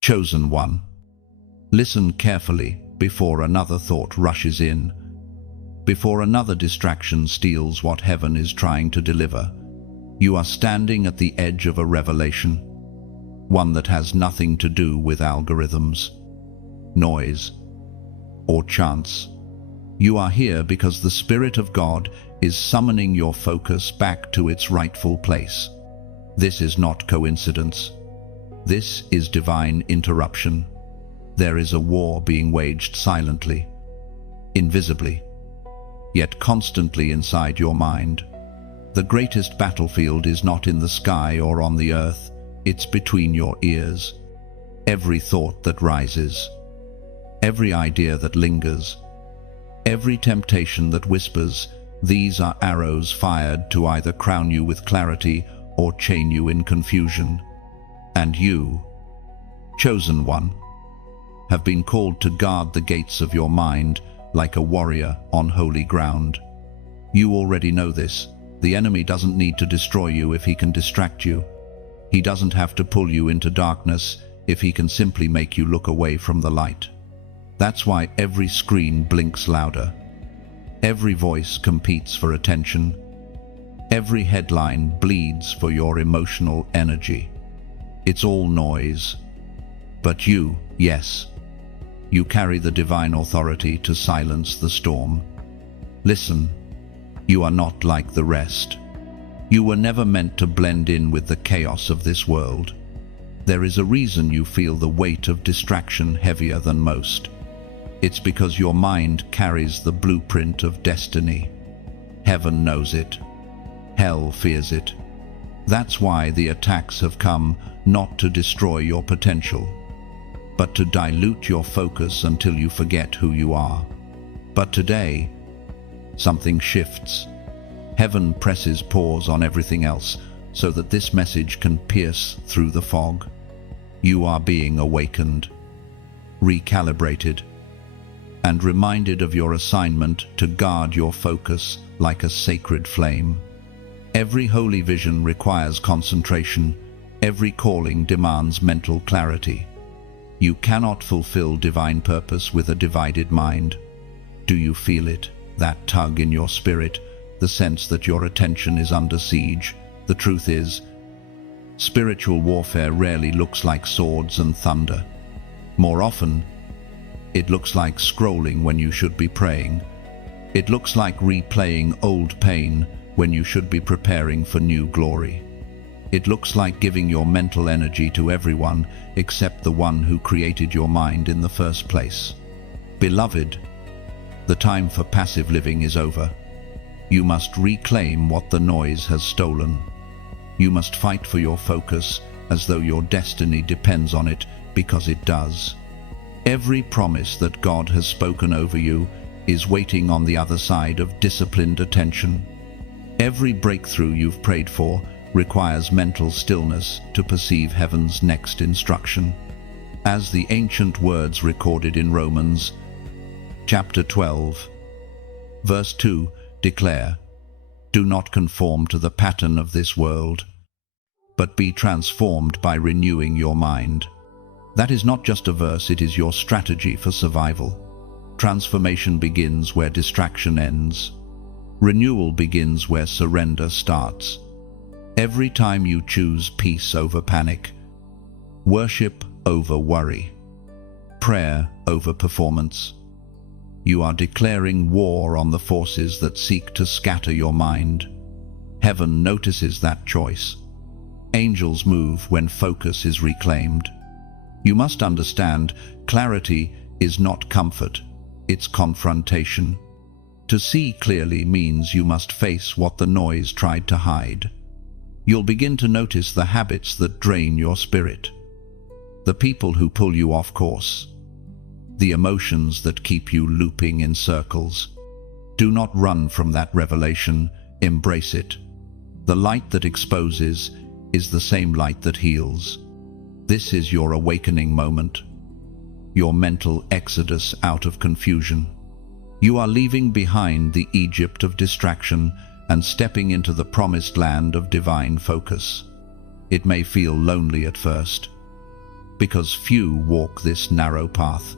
Chosen one. Listen carefully before another thought rushes in, before another distraction steals what heaven is trying to deliver. You are standing at the edge of a revelation, one that has nothing to do with algorithms, noise, or chance. You are here because the Spirit of God is summoning your focus back to its rightful place. This is not coincidence. This is divine interruption. There is a war being waged silently, invisibly, yet constantly inside your mind. The greatest battlefield is not in the sky or on the earth, it's between your ears. Every thought that rises, every idea that lingers, every temptation that whispers, these are arrows fired to either crown you with clarity or chain you in confusion. And you, chosen one, have been called to guard the gates of your mind like a warrior on holy ground. You already know this. The enemy doesn't need to destroy you if he can distract you. He doesn't have to pull you into darkness if he can simply make you look away from the light. That's why every screen blinks louder. Every voice competes for attention. Every headline bleeds for your emotional energy. It's all noise. But you, yes, you carry the divine authority to silence the storm. Listen, you are not like the rest. You were never meant to blend in with the chaos of this world. There is a reason you feel the weight of distraction heavier than most. It's because your mind carries the blueprint of destiny. Heaven knows it. Hell fears it. That's why the attacks have come not to destroy your potential, but to dilute your focus until you forget who you are. But today, something shifts. Heaven presses pause on everything else so that this message can pierce through the fog. You are being awakened, recalibrated, and reminded of your assignment to guard your focus like a sacred flame. Every holy vision requires concentration. Every calling demands mental clarity. You cannot fulfill divine purpose with a divided mind. Do you feel it? That tug in your spirit, the sense that your attention is under siege? The truth is, spiritual warfare rarely looks like swords and thunder. More often, it looks like scrolling when you should be praying. It looks like replaying old pain when you should be preparing for new glory. It looks like giving your mental energy to everyone except the one who created your mind in the first place. Beloved, the time for passive living is over. You must reclaim what the noise has stolen. You must fight for your focus as though your destiny depends on it, because it does. Every promise that God has spoken over you is waiting on the other side of disciplined attention. Every breakthrough you've prayed for requires mental stillness to perceive heaven's next instruction. As the ancient words recorded in Romans, chapter 12, verse 2 declare, "Do not conform to the pattern of this world, but be transformed by renewing your mind." That is not just a verse, it is your strategy for survival. Transformation begins where distraction ends. Renewal begins where surrender starts. Every time you choose peace over panic, worship over worry, prayer over performance, you are declaring war on the forces that seek to scatter your mind. Heaven notices that choice. Angels move when focus is reclaimed. You must understand, clarity is not comfort, it's confrontation. To see clearly means you must face what the noise tried to hide. You'll begin to notice the habits that drain your spirit, the people who pull you off course, the emotions that keep you looping in circles. Do not run from that revelation, embrace it. The light that exposes is the same light that heals. This is your awakening moment, your mental exodus out of confusion. You are leaving behind the Egypt of distraction and stepping into the promised land of divine focus. It may feel lonely at first. because few walk this narrow path.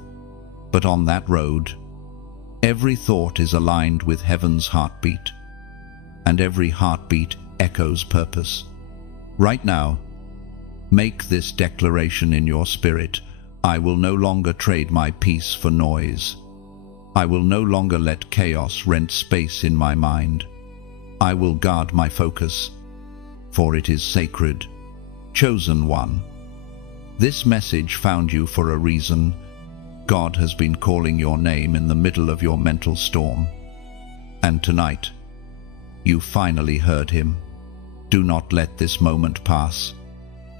But on that road, every thought is aligned with heaven's heartbeat, and every heartbeat echoes purpose. Right now, make this declaration in your spirit: I will no longer trade my peace for noise. I will no longer let chaos rent space in my mind. I will guard my focus, for it is sacred. Chosen one. This message found you for a reason. God has been calling your name in the middle of your mental storm. And tonight, you finally heard him. Do not let this moment pass.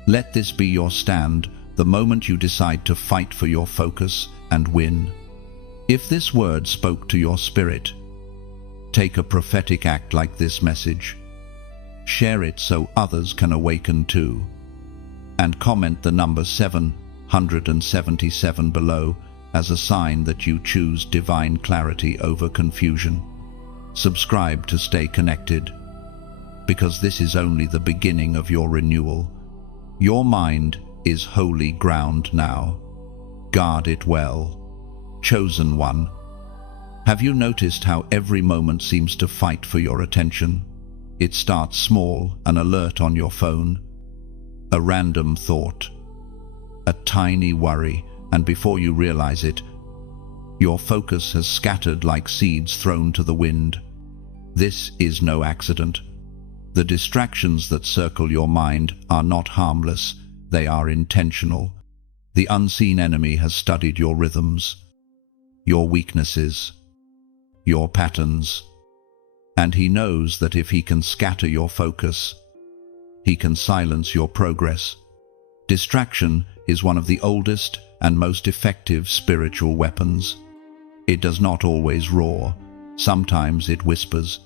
Let this be your stand, the moment you decide to fight for your focus and win. If this word spoke to your spirit, take a prophetic act like this message. Share it so others can awaken too. And comment the number 777 below as a sign that you choose divine clarity over confusion. Subscribe to stay connected, because this is only the beginning of your renewal. Your mind is holy ground now. Guard it well. Chosen one. Have you noticed how every moment seems to fight for your attention? It starts small, an alert on your phone, a random thought, a tiny worry, and before you realize it, your focus has scattered like seeds thrown to the wind. This is no accident. The distractions that circle your mind are not harmless, they are intentional. The unseen enemy has studied your rhythms, your weaknesses, your patterns, and he knows that if he can scatter your focus, he can silence your progress. Distraction is one of the oldest and most effective spiritual weapons. It does not always roar. Sometimes it whispers.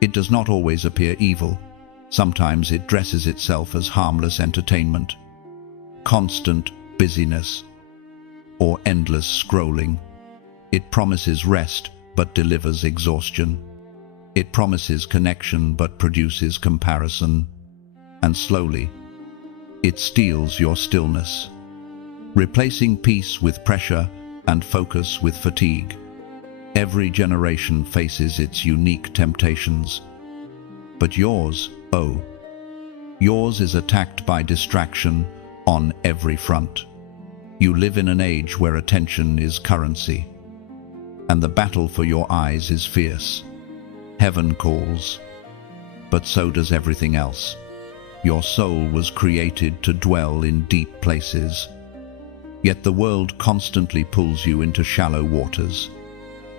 It does not always appear evil. Sometimes it dresses itself as harmless entertainment. Constant busyness or endless scrolling. It promises rest but delivers exhaustion. It promises connection but produces comparison. And slowly, it steals your stillness, replacing peace with pressure and focus with fatigue. Every generation faces its unique temptations. But yours, yours is attacked by distraction on every front. You live in an age where attention is currency, and the battle for your eyes is fierce. Heaven calls, but so does everything else. Your soul was created to dwell in deep places, yet the world constantly pulls you into shallow waters.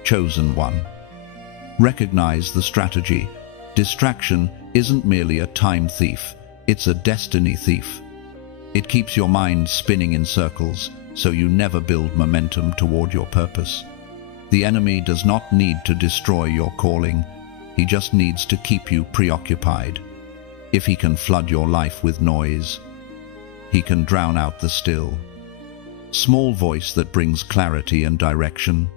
Chosen one. Recognize the strategy. Distraction isn't merely a time thief, it's a destiny thief. It keeps your mind spinning in circles, so you never build momentum toward your purpose. The enemy does not need to destroy your calling, he just needs to keep you preoccupied. If he can flood your life with noise, he can drown out the still, small voice that brings clarity and direction.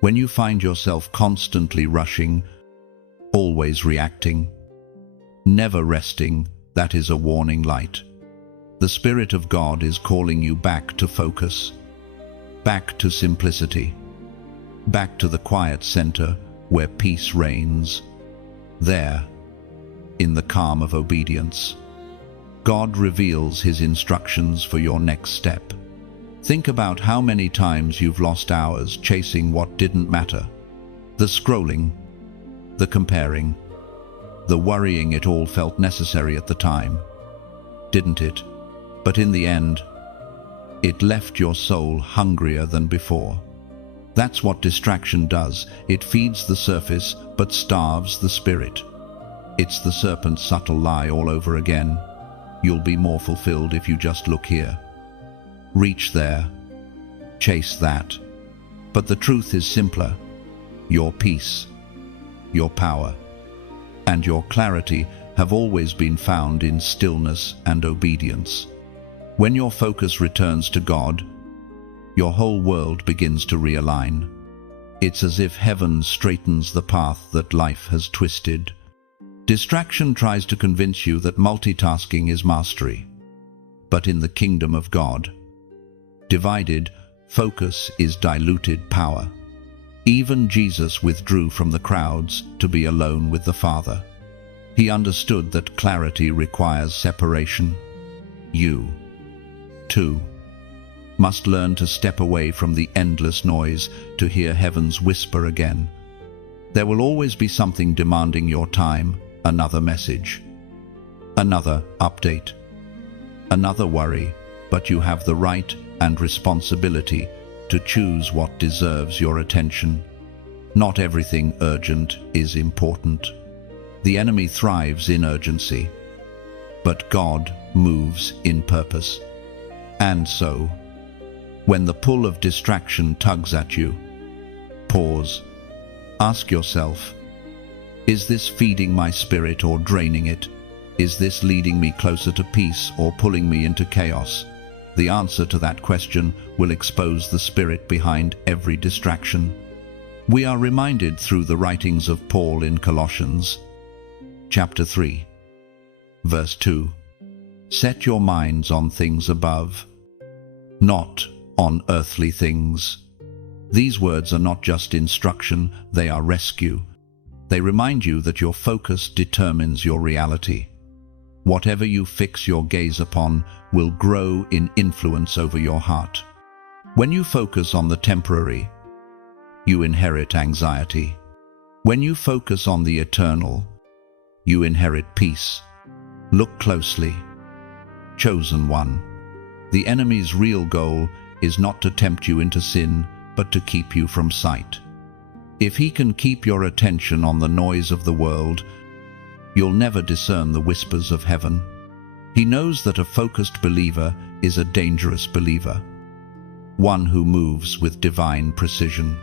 When you find yourself constantly rushing, always reacting, never resting, that is a warning light. The Spirit of God is calling you back to focus, back to simplicity, back to the quiet center where peace reigns. There, in the calm of obedience, God reveals his instructions for your next step. Think about how many times you've lost hours chasing what didn't matter. The scrolling, the comparing, the worrying. It all felt necessary at the time, didn't it? But in the end, it left your soul hungrier than before. That's what distraction does. It feeds the surface but starves the spirit. It's the serpent's subtle lie all over again. You'll be more fulfilled if you just look here. Reach there. Chase that. But the truth is simpler. Your peace, your power, and your clarity have always been found in stillness and obedience. When your focus returns to God, your whole world begins to realign. It's as if heaven straightens the path that life has twisted. Distraction tries to convince you that multitasking is mastery. But in the kingdom of God, Divided, focus is diluted power. Even Jesus withdrew from the crowds to be alone with the Father. He understood that clarity requires separation. You, too, must learn to step away from the endless noise to hear heaven's whisper again. There will always be something demanding your time, another message, another update, another worry, but you have the right and responsibility to choose what deserves your attention. Not everything urgent is important. The enemy thrives in urgency, but God moves in purpose. And so, when the pull of distraction tugs at you, pause. Ask yourself, is this feeding my spirit or draining it? Is this leading me closer to peace or pulling me into chaos? The answer to that question will expose the spirit behind every distraction. We are reminded through the writings of Paul in Colossians, chapter 3, verse 2, "Set your minds on things above, not on earthly things." These words are not just instruction, they are rescue. They remind you that your focus determines your reality. Whatever you fix your gaze upon will grow in influence over your heart. When you focus on the temporary, you inherit anxiety. When you focus on the eternal, you inherit peace. Look closely. Chosen one. The enemy's real goal is not to tempt you into sin, but to keep you from sight. If he can keep your attention on the noise of the world, you'll never discern the whispers of heaven. He knows that a focused believer is a dangerous believer, one who moves with divine precision.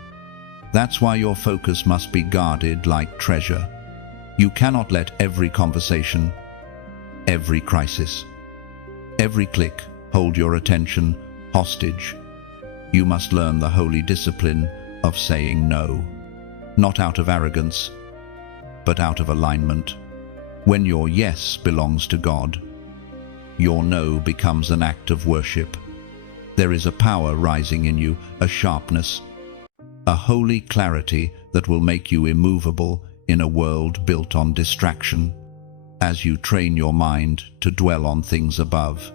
That's why your focus must be guarded like treasure. You cannot let every conversation, every crisis, every click hold your attention hostage. You must learn the holy discipline of saying no, not out of arrogance, but out of alignment. When your yes belongs to God, your no becomes an act of worship. There is a power rising in you, a sharpness, a holy clarity that will make you immovable in a world built on distraction. As you train your mind to dwell on things above,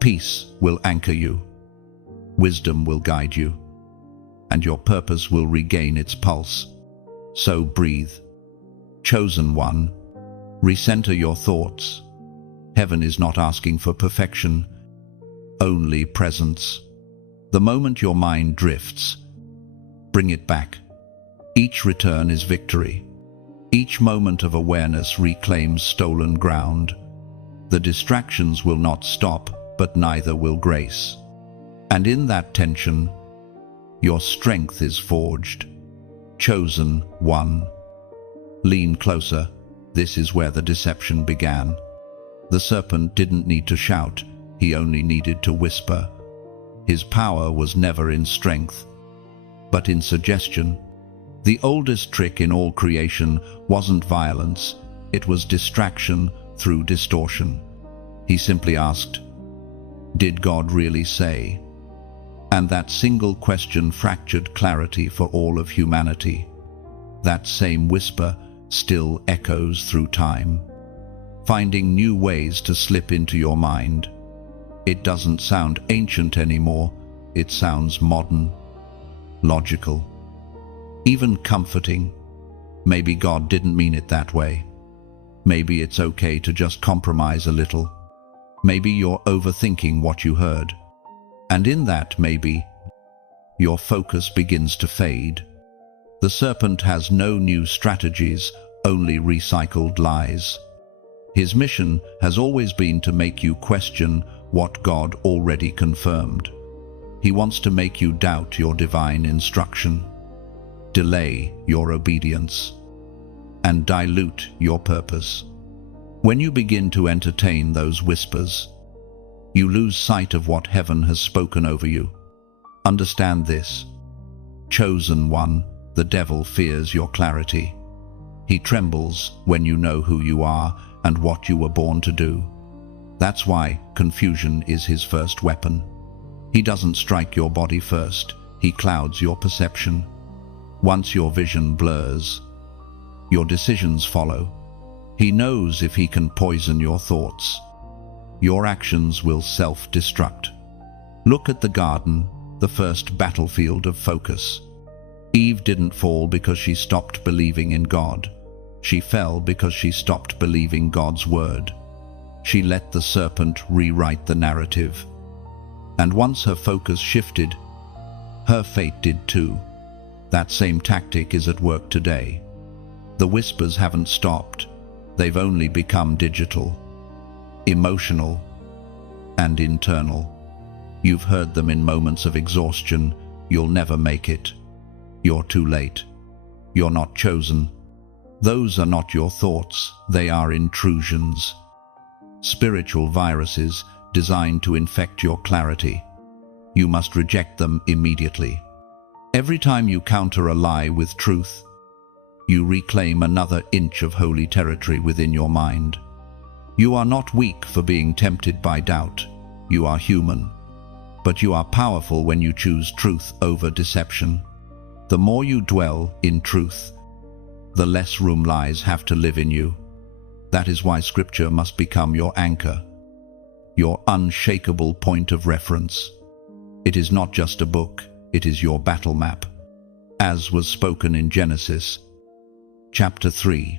peace will anchor you, wisdom will guide you, and your purpose will regain its pulse. So breathe. Chosen one, recenter your thoughts. Heaven is not asking for perfection, only presence. The moment your mind drifts, bring it back. Each return is victory. Each moment of awareness reclaims stolen ground. The distractions will not stop, but neither will grace. And in that tension, your strength is forged. Chosen one. Lean closer. This is where the deception began. The serpent didn't need to shout, he only needed to whisper. His power was never in strength, but in suggestion. The oldest trick in all creation wasn't violence, it was distraction through distortion. He simply asked, "Did God really say?" And that single question fractured clarity for all of humanity. That same whisper still echoes through time, finding new ways to slip into your mind. It doesn't sound ancient anymore, it sounds modern, logical, even comforting. Maybe God didn't mean it that way. Maybe it's okay to just compromise a little. Maybe you're overthinking what you heard. And in that maybe, your focus begins to fade. The serpent has no new strategies, only recycled lies. His mission has always been to make you question what God already confirmed. He wants to make you doubt your divine instruction, delay your obedience, and dilute your purpose. When you begin to entertain those whispers, you lose sight of what heaven has spoken over you. Understand this. Chosen one, the devil fears your clarity. He trembles when you know who you are and what you were born to do. That's why confusion is his first weapon. He doesn't strike your body first, he clouds your perception. Once your vision blurs, your decisions follow. He knows if he can poison your thoughts, your actions will self-destruct. Look at the garden, the first battlefield of focus. Eve didn't fall because she stopped believing in God. She fell because she stopped believing God's word. She let the serpent rewrite the narrative. And once her focus shifted, her fate did too. That same tactic is at work today. The whispers haven't stopped. They've only become digital, emotional, and internal. You've heard them in moments of exhaustion. You'll never make it. You're too late. You're not chosen. Those are not your thoughts. They are intrusions. Spiritual viruses designed to infect your clarity. You must reject them immediately. Every time you counter a lie with truth, you reclaim another inch of holy territory within your mind. You are not weak for being tempted by doubt. You are human. But you are powerful when you choose truth over deception. The more you dwell in truth, the less room lies have to live in you. That is why Scripture must become your anchor, your unshakable point of reference. It is not just a book, it is your battle map, as was spoken in Genesis, chapter 3,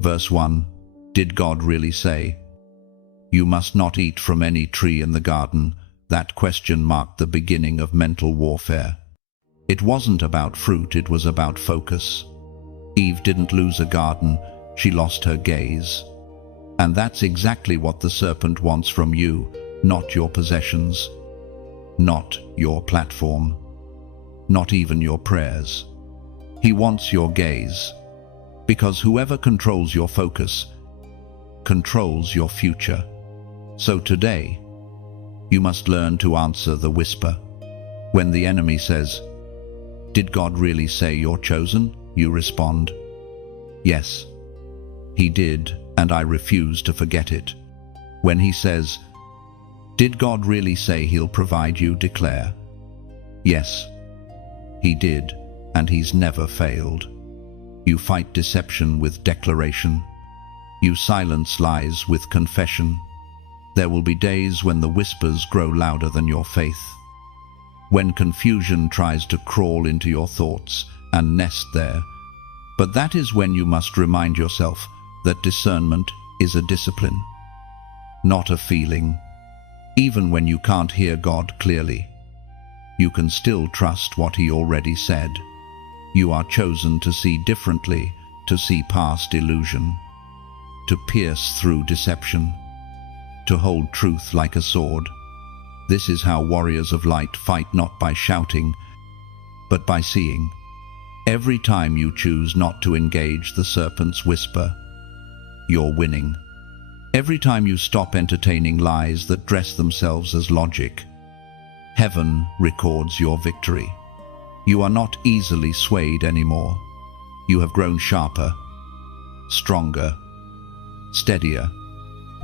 verse 1. Did God really say, "You must not eat from any tree in the garden"? That question marked the beginning of mental warfare. It wasn't about fruit, it was about focus. Eve didn't lose a garden, she lost her gaze. And that's exactly what the serpent wants from you, not your possessions, not your platform, not even your prayers. He wants your gaze, because whoever controls your focus controls your future. So today, you must learn to answer the whisper. When the enemy says, "Did God really say you're chosen?" you respond, "Yes, He did, and I refuse to forget it." When he says, "Did God really say He'll provide you?" declare, "Yes, He did, and He's never failed." You fight deception with declaration. You silence lies with confession. There will be days when the whispers grow louder than your faith, when confusion tries to crawl into your thoughts and nest there. But that is when you must remind yourself that discernment is a discipline, not a feeling. Even when you can't hear God clearly, you can still trust what He already said. You are chosen to see differently, to see past illusion, to pierce through deception, to hold truth like a sword. This is how warriors of light fight, not by shouting, but by seeing. Every time you choose not to engage the serpent's whisper, you're winning. Every time you stop entertaining lies that dress themselves as logic, heaven records your victory. You are not easily swayed anymore. You have grown sharper, stronger, steadier.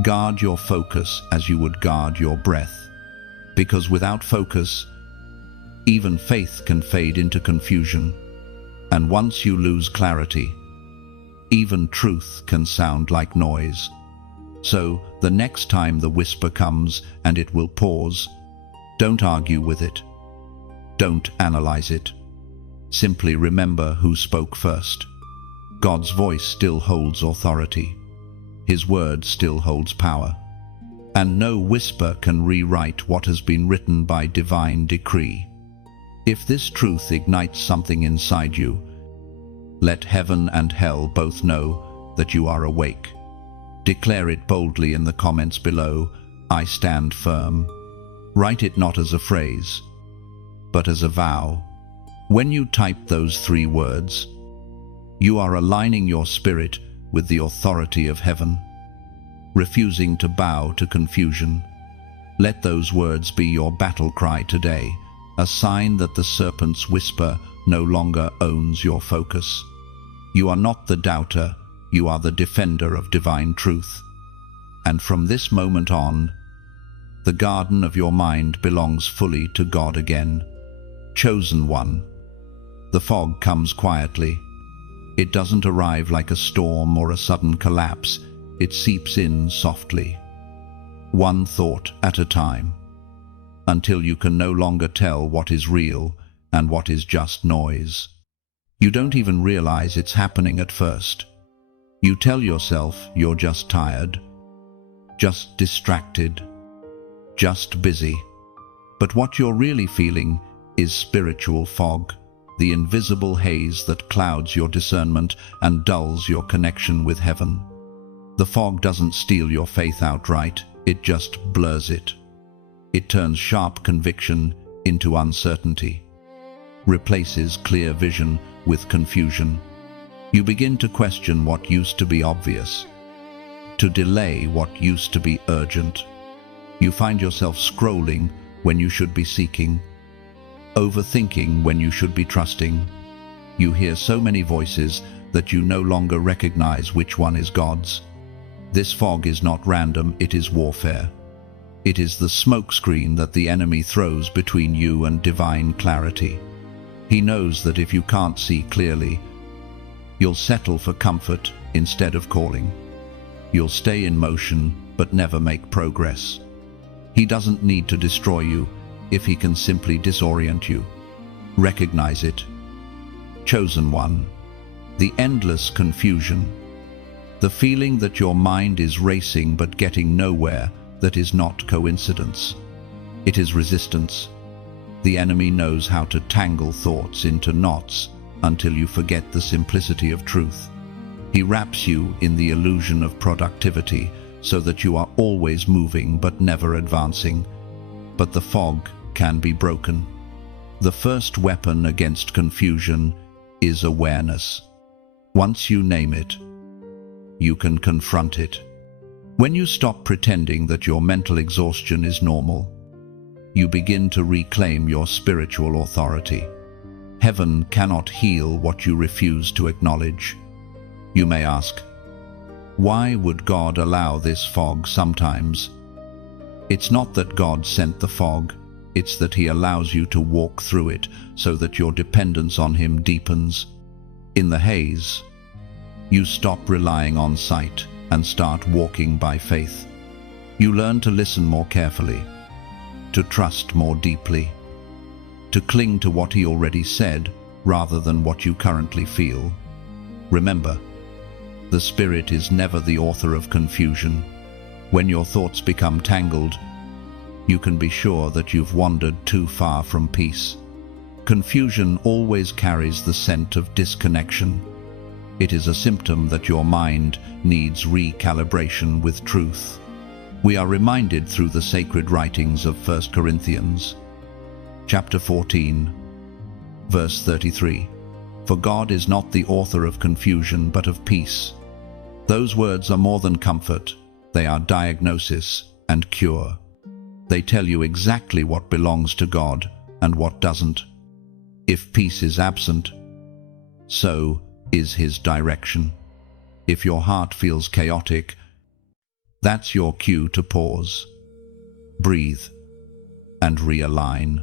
Guard your focus as you would guard your breath, because without focus, even faith can fade into confusion. And once you lose clarity, even truth can sound like noise. So, the next time the whisper comes, and it will pause, don't argue with it. Don't analyze it. Simply remember who spoke first. God's voice still holds authority. His word still holds power. And no whisper can rewrite what has been written by divine decree. If this truth ignites something inside you, let heaven and hell both know that you are awake. Declare it boldly in the comments below. I stand firm. Write it not as a phrase, but as a vow. When you type those 3 words, you are aligning your spirit with the authority of heaven, refusing to bow to confusion. Let those words be your battle cry today, a sign that the serpent's whisper no longer owns your focus. You are not the doubter, you are the defender of divine truth. And from this moment on, The garden of your mind belongs fully to God again. Chosen one. The fog comes quietly. It doesn't arrive like a storm or a sudden collapse. It seeps in softly, one thought at a time, until you can no longer tell what is real and what is just noise. You don't even realize it's happening at first. You tell yourself you're just tired, just distracted, just busy. But what you're really feeling is spiritual fog, the invisible haze that clouds your discernment and dulls your connection with heaven. The fog doesn't steal your faith outright, it just blurs it. It turns sharp conviction into uncertainty, replaces clear vision with confusion. You begin to question what used to be obvious, to delay what used to be urgent. You find yourself scrolling when you should be seeking, overthinking when you should be trusting. You hear so many voices that you no longer recognize which one is God's. This fog is not random, it is warfare. It is the smokescreen that the enemy throws between you and divine clarity. He knows that if you can't see clearly, you'll settle for comfort instead of calling. You'll stay in motion but never make progress. He doesn't need to destroy you if he can simply disorient you. Recognize it. Chosen one. The endless confusion. The feeling that your mind is racing but getting nowhere, that is not coincidence. It is resistance. The enemy knows how to tangle thoughts into knots until you forget the simplicity of truth. He wraps you in the illusion of productivity so that you are always moving but never advancing. But the fog can be broken. The first weapon against confusion is awareness. Once you name it, you can confront it. When you stop pretending that your mental exhaustion is normal, you begin to reclaim your spiritual authority. Heaven cannot heal what you refuse to acknowledge. You may ask, why would God allow this fog sometimes? It's not that God sent the fog, it's that He allows you to walk through it so that your dependence on Him deepens. In the haze, you stop relying on sight and start walking by faith. You learn to listen more carefully, to trust more deeply, to cling to what He already said rather than what you currently feel. Remember, the Spirit is never the author of confusion. When your thoughts become tangled, you can be sure that you've wandered too far from peace. Confusion always carries the scent of disconnection. It is a symptom that your mind needs recalibration with truth. We are reminded through the sacred writings of 1 Corinthians, chapter 14, verse 33. For God is not the author of confusion, but of peace. Those words are more than comfort. They are diagnosis and cure. They tell you exactly what belongs to God and what doesn't. If peace is absent, so is His direction. If your heart feels chaotic, that's your cue to pause, breathe, and realign.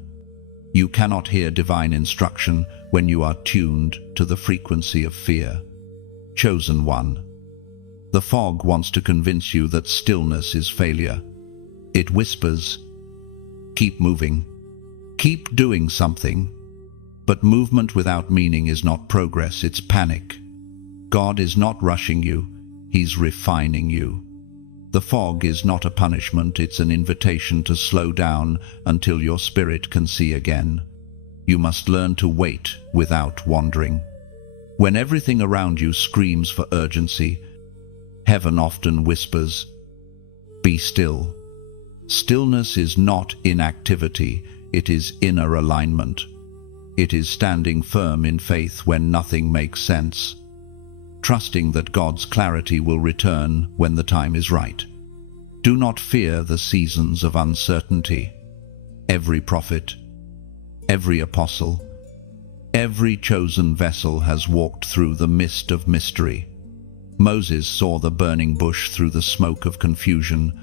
You cannot hear divine instruction when you are tuned to the frequency of fear. Chosen one. The fog wants to convince you that stillness is failure. It whispers, keep moving, keep doing something. But movement without meaning is not progress, it's panic. God is not rushing you, He's refining you. The fog is not a punishment, it's an invitation to slow down until your spirit can see again. You must learn to wait without wandering. When everything around you screams for urgency, heaven often whispers, be still. Stillness is not inactivity, it is inner alignment. It is standing firm in faith when nothing makes sense, trusting that God's clarity will return when the time is right. Do not fear the seasons of uncertainty. Every prophet, every apostle, every chosen vessel has walked through the mist of mystery. Moses saw the burning bush through the smoke of confusion.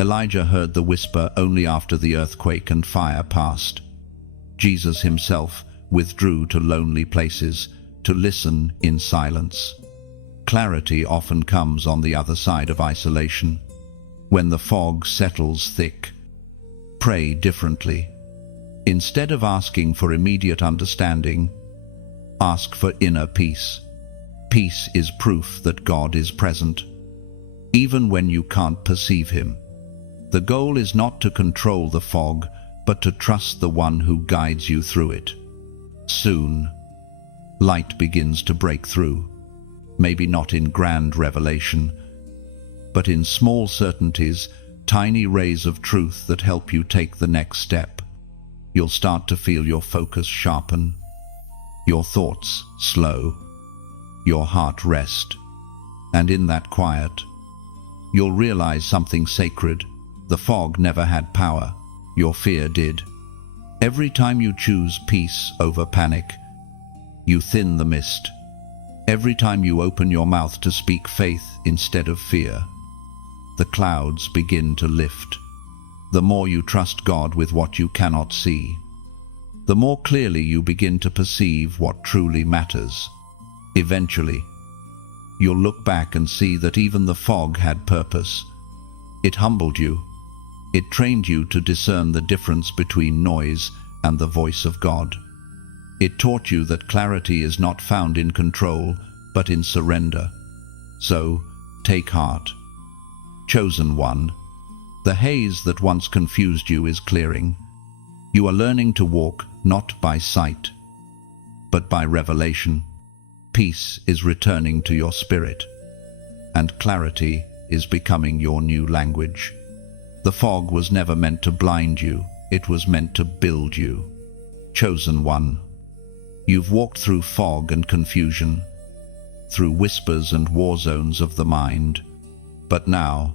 Elijah heard the whisper only after the earthquake and fire passed. Jesus himself withdrew to lonely places to listen in silence. Clarity often comes on the other side of isolation. When the fog settles thick, pray differently. Instead of asking for immediate understanding, ask for inner peace. Peace is proof that God is present, even when you can't perceive him. The goal is not to control the fog, but to trust the one who guides you through it. Soon, light begins to break through, maybe not in grand revelation, but in small certainties, tiny rays of truth that help you take the next step. You'll start to feel your focus sharpen, your thoughts slow, your heart rest, and in that quiet, you'll realize something sacred. The fog never had power, your fear did. Every time you choose peace over panic, you thin the mist. Every time you open your mouth to speak faith instead of fear, the clouds begin to lift. The more you trust God with what you cannot see, the more clearly you begin to perceive what truly matters. Eventually, you'll look back and see that even the fog had purpose. It humbled you. It trained you to discern the difference between noise and the voice of God. It taught you that clarity is not found in control, but in surrender. So, take heart. Chosen one, the haze that once confused you is clearing. You are learning to walk not by sight, but by revelation. Peace is returning to your spirit, and clarity is becoming your new language. The fog was never meant to blind you, it was meant to build you. Chosen one, you've walked through fog and confusion, through whispers and war zones of the mind. But now,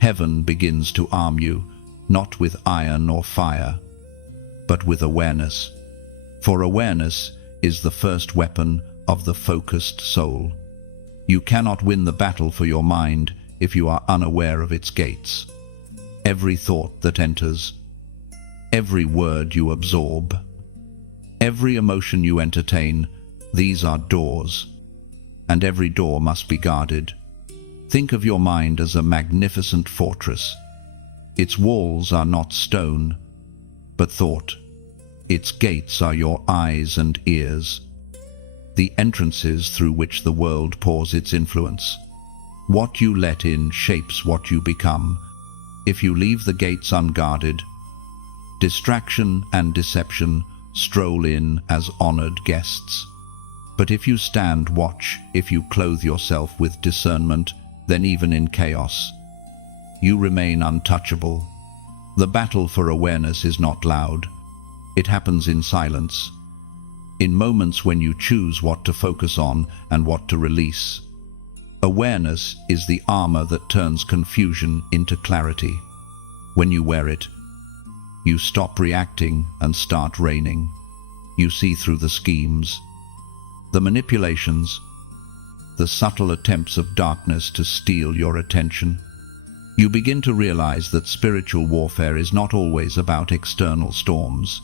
heaven begins to arm you, not with iron or fire, but with awareness. For awareness is the first weapon of the focused soul. You cannot win the battle for your mind if you are unaware of its gates. Every thought that enters, every word you absorb, every emotion you entertain, these are doors, and every door must be guarded. Think of your mind as a magnificent fortress. Its walls are not stone, but thought. Its gates are your eyes and ears, the entrances through which the world pours its influence. What you let in shapes what you become. If you leave the gates unguarded, distraction and deception stroll in as honored guests. But if you stand watch, if you clothe yourself with discernment, then even in chaos, you remain untouchable. The battle for awareness is not loud. It happens in silence, in moments when you choose what to focus on and what to release. Awareness is the armor that turns confusion into clarity. When you wear it, you stop reacting and start reigning. You see through the schemes, the manipulations, the subtle attempts of darkness to steal your attention. You begin to realize that spiritual warfare is not always about external storms,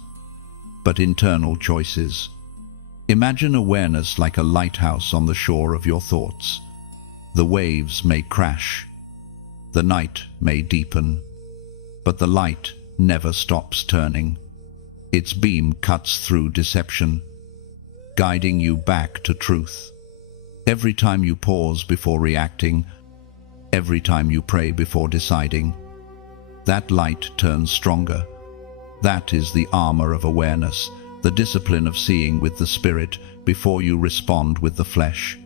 but internal choices. Imagine awareness like a lighthouse on the shore of your thoughts. The waves may crash, the night may deepen, but the light never stops turning. Its beam cuts through deception, guiding you back to truth. Every time you pause before reacting, every time you pray before deciding, that light turns stronger. That is the armor of awareness, the discipline of seeing with the spirit before you respond with the flesh.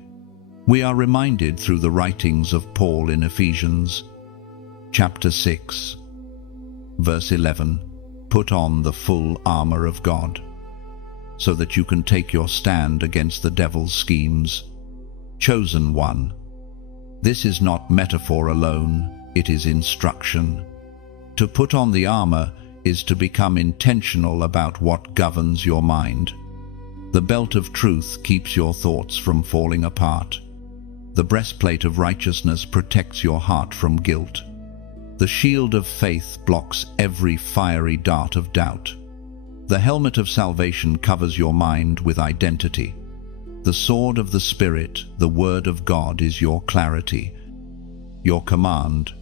We are reminded through the writings of Paul in Ephesians, chapter 6, verse 11, put on the full armor of God, so that you can take your stand against the devil's schemes. Chosen one, this is not metaphor alone, it is instruction. To put on the armor is to become intentional about what governs your mind. The belt of truth keeps your thoughts from falling apart. The breastplate of righteousness protects your heart from guilt. The shield of faith blocks every fiery dart of doubt. The helmet of salvation covers your mind with identity. The sword of the Spirit, the Word of God, is your clarity, your command,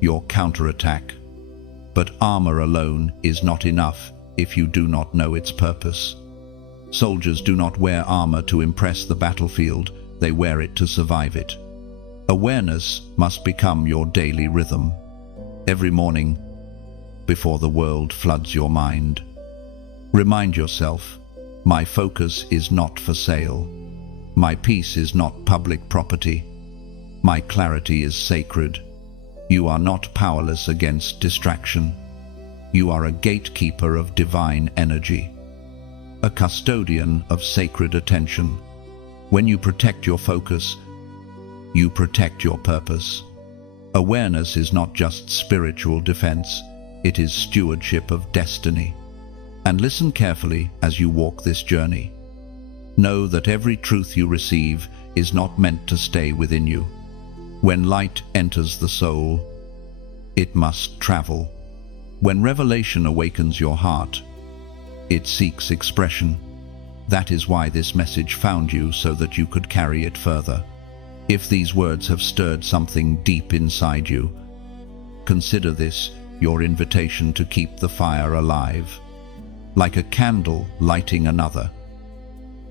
your counterattack. But armor alone is not enough if you do not know its purpose. Soldiers do not wear armor to impress the battlefield, they wear it to survive it. Awareness must become your daily rhythm. Every morning, before the world floods your mind, remind yourself, my focus is not for sale. My peace is not public property. My clarity is sacred. You are not powerless against distraction. You are a gatekeeper of divine energy, a custodian of sacred attention. When you protect your focus, you protect your purpose. Awareness is not just spiritual defense, it is stewardship of destiny. And listen carefully as you walk this journey. Know that every truth you receive is not meant to stay within you. When light enters the soul, it must travel. When revelation awakens your heart, it seeks expression. That is why this message found you, so that you could carry it further. If these words have stirred something deep inside you, consider this your invitation to keep the fire alive. Like a candle lighting another.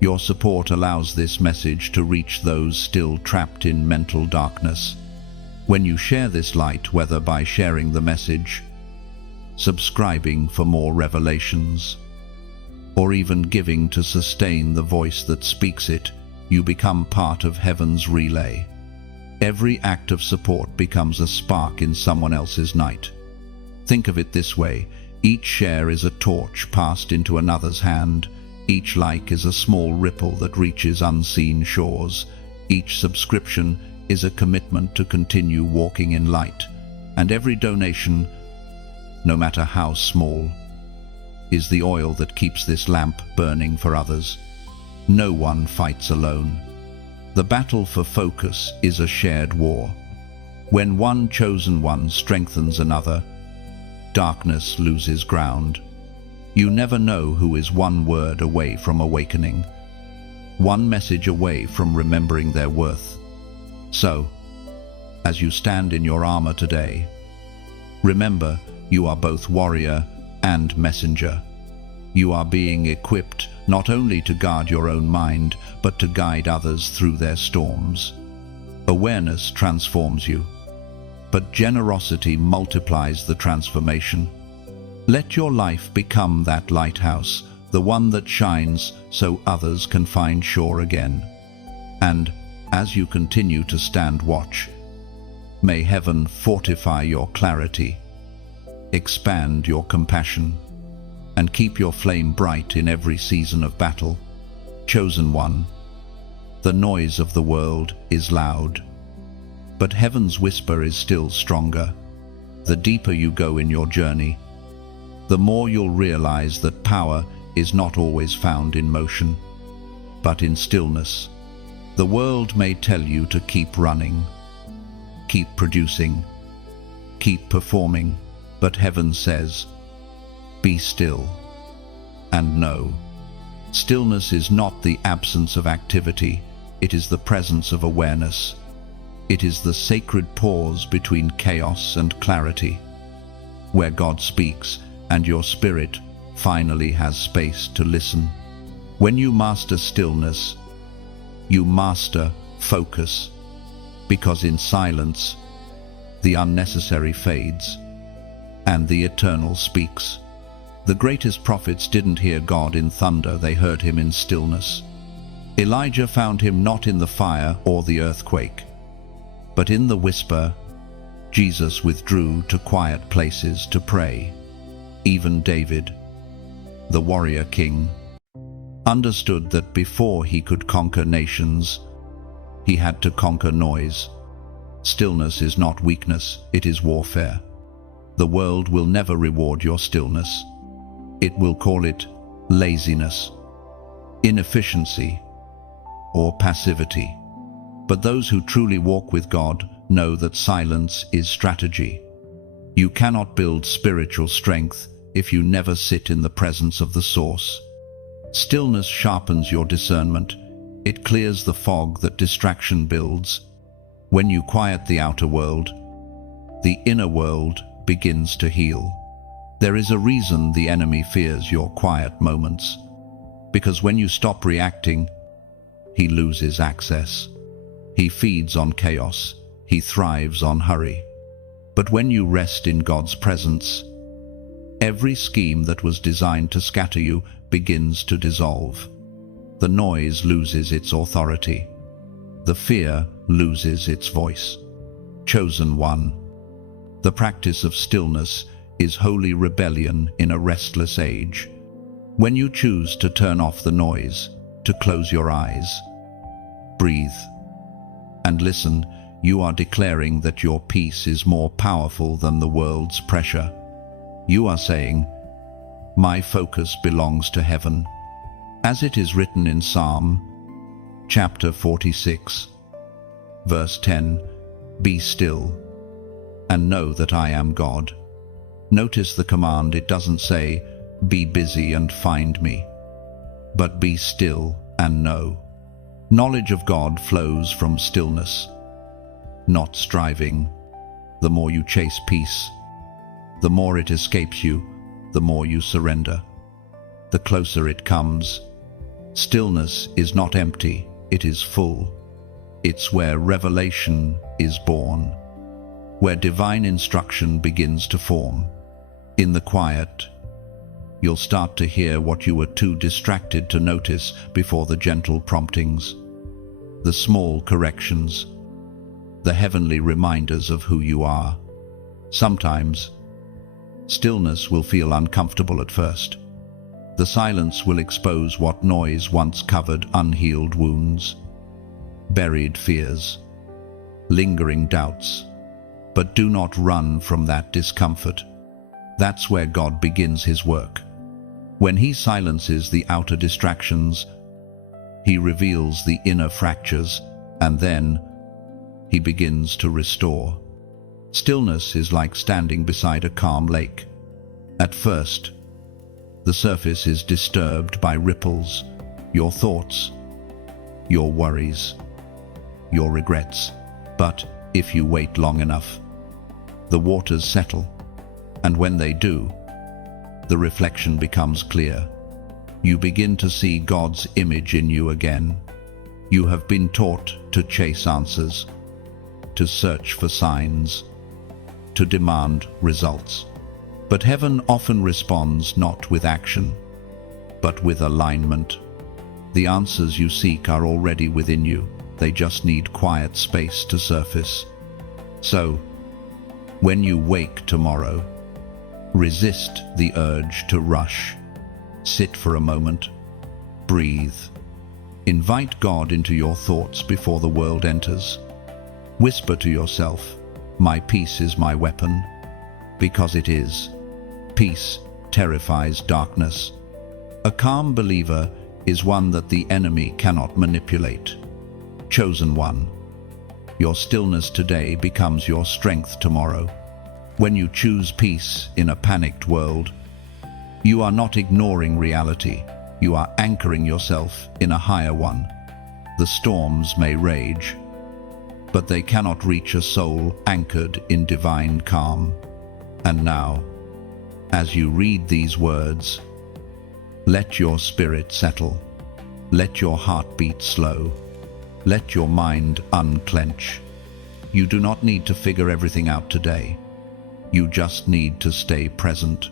Your support allows this message to reach those still trapped in mental darkness. When you share this light, whether by sharing the message, subscribing for more revelations, or even giving to sustain the voice that speaks it, you become part of heaven's relay. Every act of support becomes a spark in someone else's night. Think of it this way. Each share is a torch passed into another's hand. Each like is a small ripple that reaches unseen shores. Each subscription is a commitment to continue walking in light. And every donation, no matter how small, is the oil that keeps this lamp burning for others. No one fights alone. The battle for focus is a shared war. When one chosen one strengthens another, darkness loses ground. You never know who is one word away from awakening, one message away from remembering their worth. So, as you stand in your armor today, remember you are both warrior and messenger. You are being equipped not only to guard your own mind, but to guide others through their storms. Awareness transforms you, but generosity multiplies the transformation. Let your life become that lighthouse, the one that shines so others can find shore again. And as you continue to stand watch, may heaven fortify your clarity, expand your compassion, and keep your flame bright in every season of battle. Chosen one, the noise of the world is loud, but heaven's whisper is still stronger. The deeper you go in your journey, the more you'll realize that power is not always found in motion, but in stillness. The world may tell you to keep running, keep producing, keep performing, but heaven says, be still and know. Stillness is not the absence of activity, it is the presence of awareness. It is the sacred pause between chaos and clarity, where God speaks and your spirit finally has space to listen. When you master stillness, you master focus, because in silence, the unnecessary fades and the eternal speaks. The greatest prophets didn't hear God in thunder, they heard him in stillness. Elijah found him not in the fire or the earthquake, but in the whisper. Jesus withdrew to quiet places to pray. Even David, the warrior king, understood that before he could conquer nations, he had to conquer noise. Stillness is not weakness, it is warfare. The world will never reward your stillness. It will call it laziness, inefficiency, or passivity. But those who truly walk with God know that silence is strategy. You cannot build spiritual strength if you never sit in the presence of the source. Stillness sharpens your discernment. It clears the fog that distraction builds. When you quiet the outer world, the inner world begins to heal. There is a reason the enemy fears your quiet moments. Because when you stop reacting, he loses access. He feeds on chaos. He thrives on hurry. But when you rest in God's presence, every scheme that was designed to scatter you begins to dissolve. The noise loses its authority. The fear loses its voice. Chosen one. The practice of stillness is holy rebellion in a restless age. When you choose to turn off the noise, to close your eyes, breathe, and listen, you are declaring that your peace is more powerful than the world's pressure. You are saying, "My focus belongs to heaven." As it is written in Psalm, chapter 46, verse 10, "Be still, and know that I am God." Notice the command. It doesn't say, "Be busy and find me," but "Be still and know." Knowledge of God flows from stillness, not striving. The more you chase peace, the more it escapes you, the more you surrender, the closer it comes. Stillness is not empty, it is full. It's where revelation is born, where divine instruction begins to form. In the quiet, you'll start to hear what you were too distracted to notice before: the gentle promptings, the small corrections, the heavenly reminders of who you are. Sometimes, stillness will feel uncomfortable at first. The silence will expose what noise once covered: unhealed wounds, buried fears, lingering doubts. But do not run from that discomfort. That's where God begins his work. When he silences the outer distractions, he reveals the inner fractures, and then he begins to restore. Stillness is like standing beside a calm lake. At first, the surface is disturbed by ripples, your thoughts, your worries, your regrets. But if you wait long enough, the waters settle, and when they do, the reflection becomes clear. You begin to see God's image in you again. You have been taught to chase answers, to search for signs, to demand results. But heaven often responds not with action, but with alignment. The answers you seek are already within you. They just need quiet space to surface. So, when you wake tomorrow, resist the urge to rush. Sit for a moment. Breathe. Invite God into your thoughts before the world enters. Whisper to yourself, "My peace is my weapon," because it is. Peace terrifies darkness. A calm believer is one that the enemy cannot manipulate. Chosen one. Your stillness today becomes your strength tomorrow. When you choose peace in a panicked world, you are not ignoring reality. You are anchoring yourself in a higher one. The storms may rage, but they cannot reach a soul anchored in divine calm. And now, as you read these words, let your spirit settle. Let your heart beat slow. Let your mind unclench. You do not need to figure everything out today. You just need to stay present.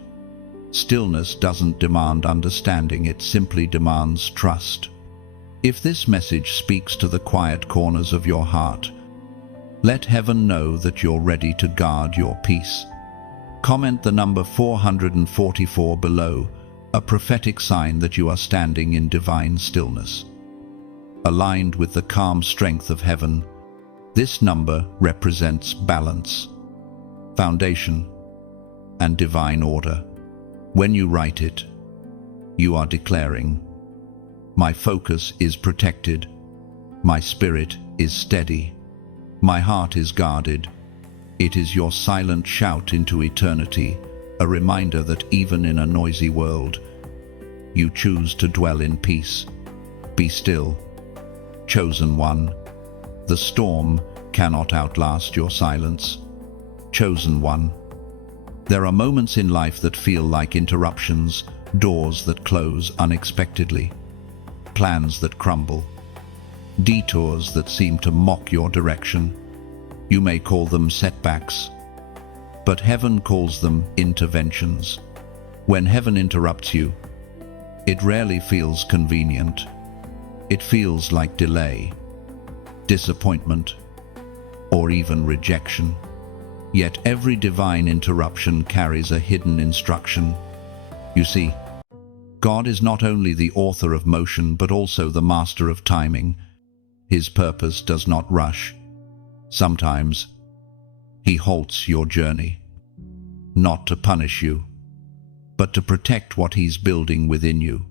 Stillness doesn't demand understanding, it simply demands trust. If this message speaks to the quiet corners of your heart, let heaven know that you're ready to guard your peace. Comment the number 444 below, a prophetic sign that you are standing in divine stillness. Aligned with the calm strength of heaven, this number represents balance, foundation, and divine order. When you write it, you are declaring, "My focus is protected, my spirit is steady, my heart is guarded, It is your silent shout into eternity, a reminder that even in a noisy world, you choose to dwell in peace. Be still. Chosen one, the storm cannot outlast your silence. Chosen one, there are moments in life that feel like interruptions, doors that close unexpectedly, plans that crumble, detours that seem to mock your direction. You may call them setbacks, but heaven calls them interventions. When heaven interrupts you, it rarely feels convenient. It feels like delay, disappointment, or even rejection. Yet every divine interruption carries a hidden instruction. You see, God is not only the author of motion but also the master of timing. His purpose does not rush. Sometimes he halts your journey, not to punish you, but to protect what he's building within you.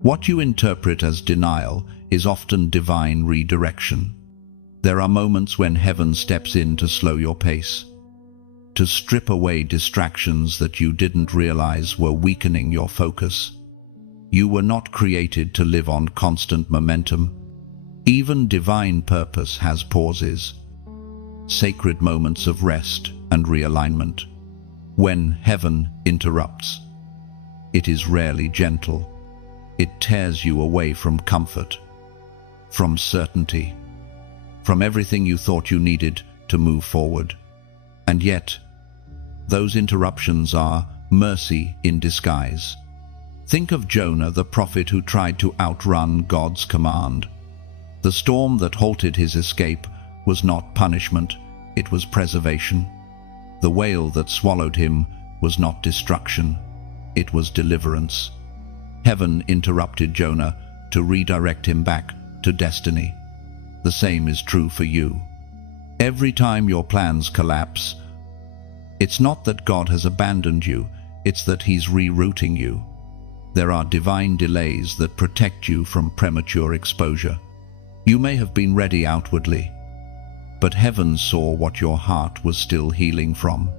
What you interpret as denial is often divine redirection. There are moments when heaven steps in to slow your pace, to strip away distractions that you didn't realize were weakening your focus. You were not created to live on constant momentum. Even divine purpose has pauses, sacred moments of rest and realignment. When heaven interrupts, it is rarely gentle. It tears you away from comfort, from certainty, from everything you thought you needed to move forward. And yet, those interruptions are mercy in disguise. Think of Jonah, the prophet who tried to outrun God's command. The storm that halted his escape was not punishment, it was preservation. The whale that swallowed him was not destruction, it was deliverance. Heaven interrupted Jonah to redirect him back to destiny. The same is true for you. Every time your plans collapse, it's not that God has abandoned you, it's that he's rerouting you. There are divine delays that protect you from premature exposure. You may have been ready outwardly, but heaven saw what your heart was still healing from.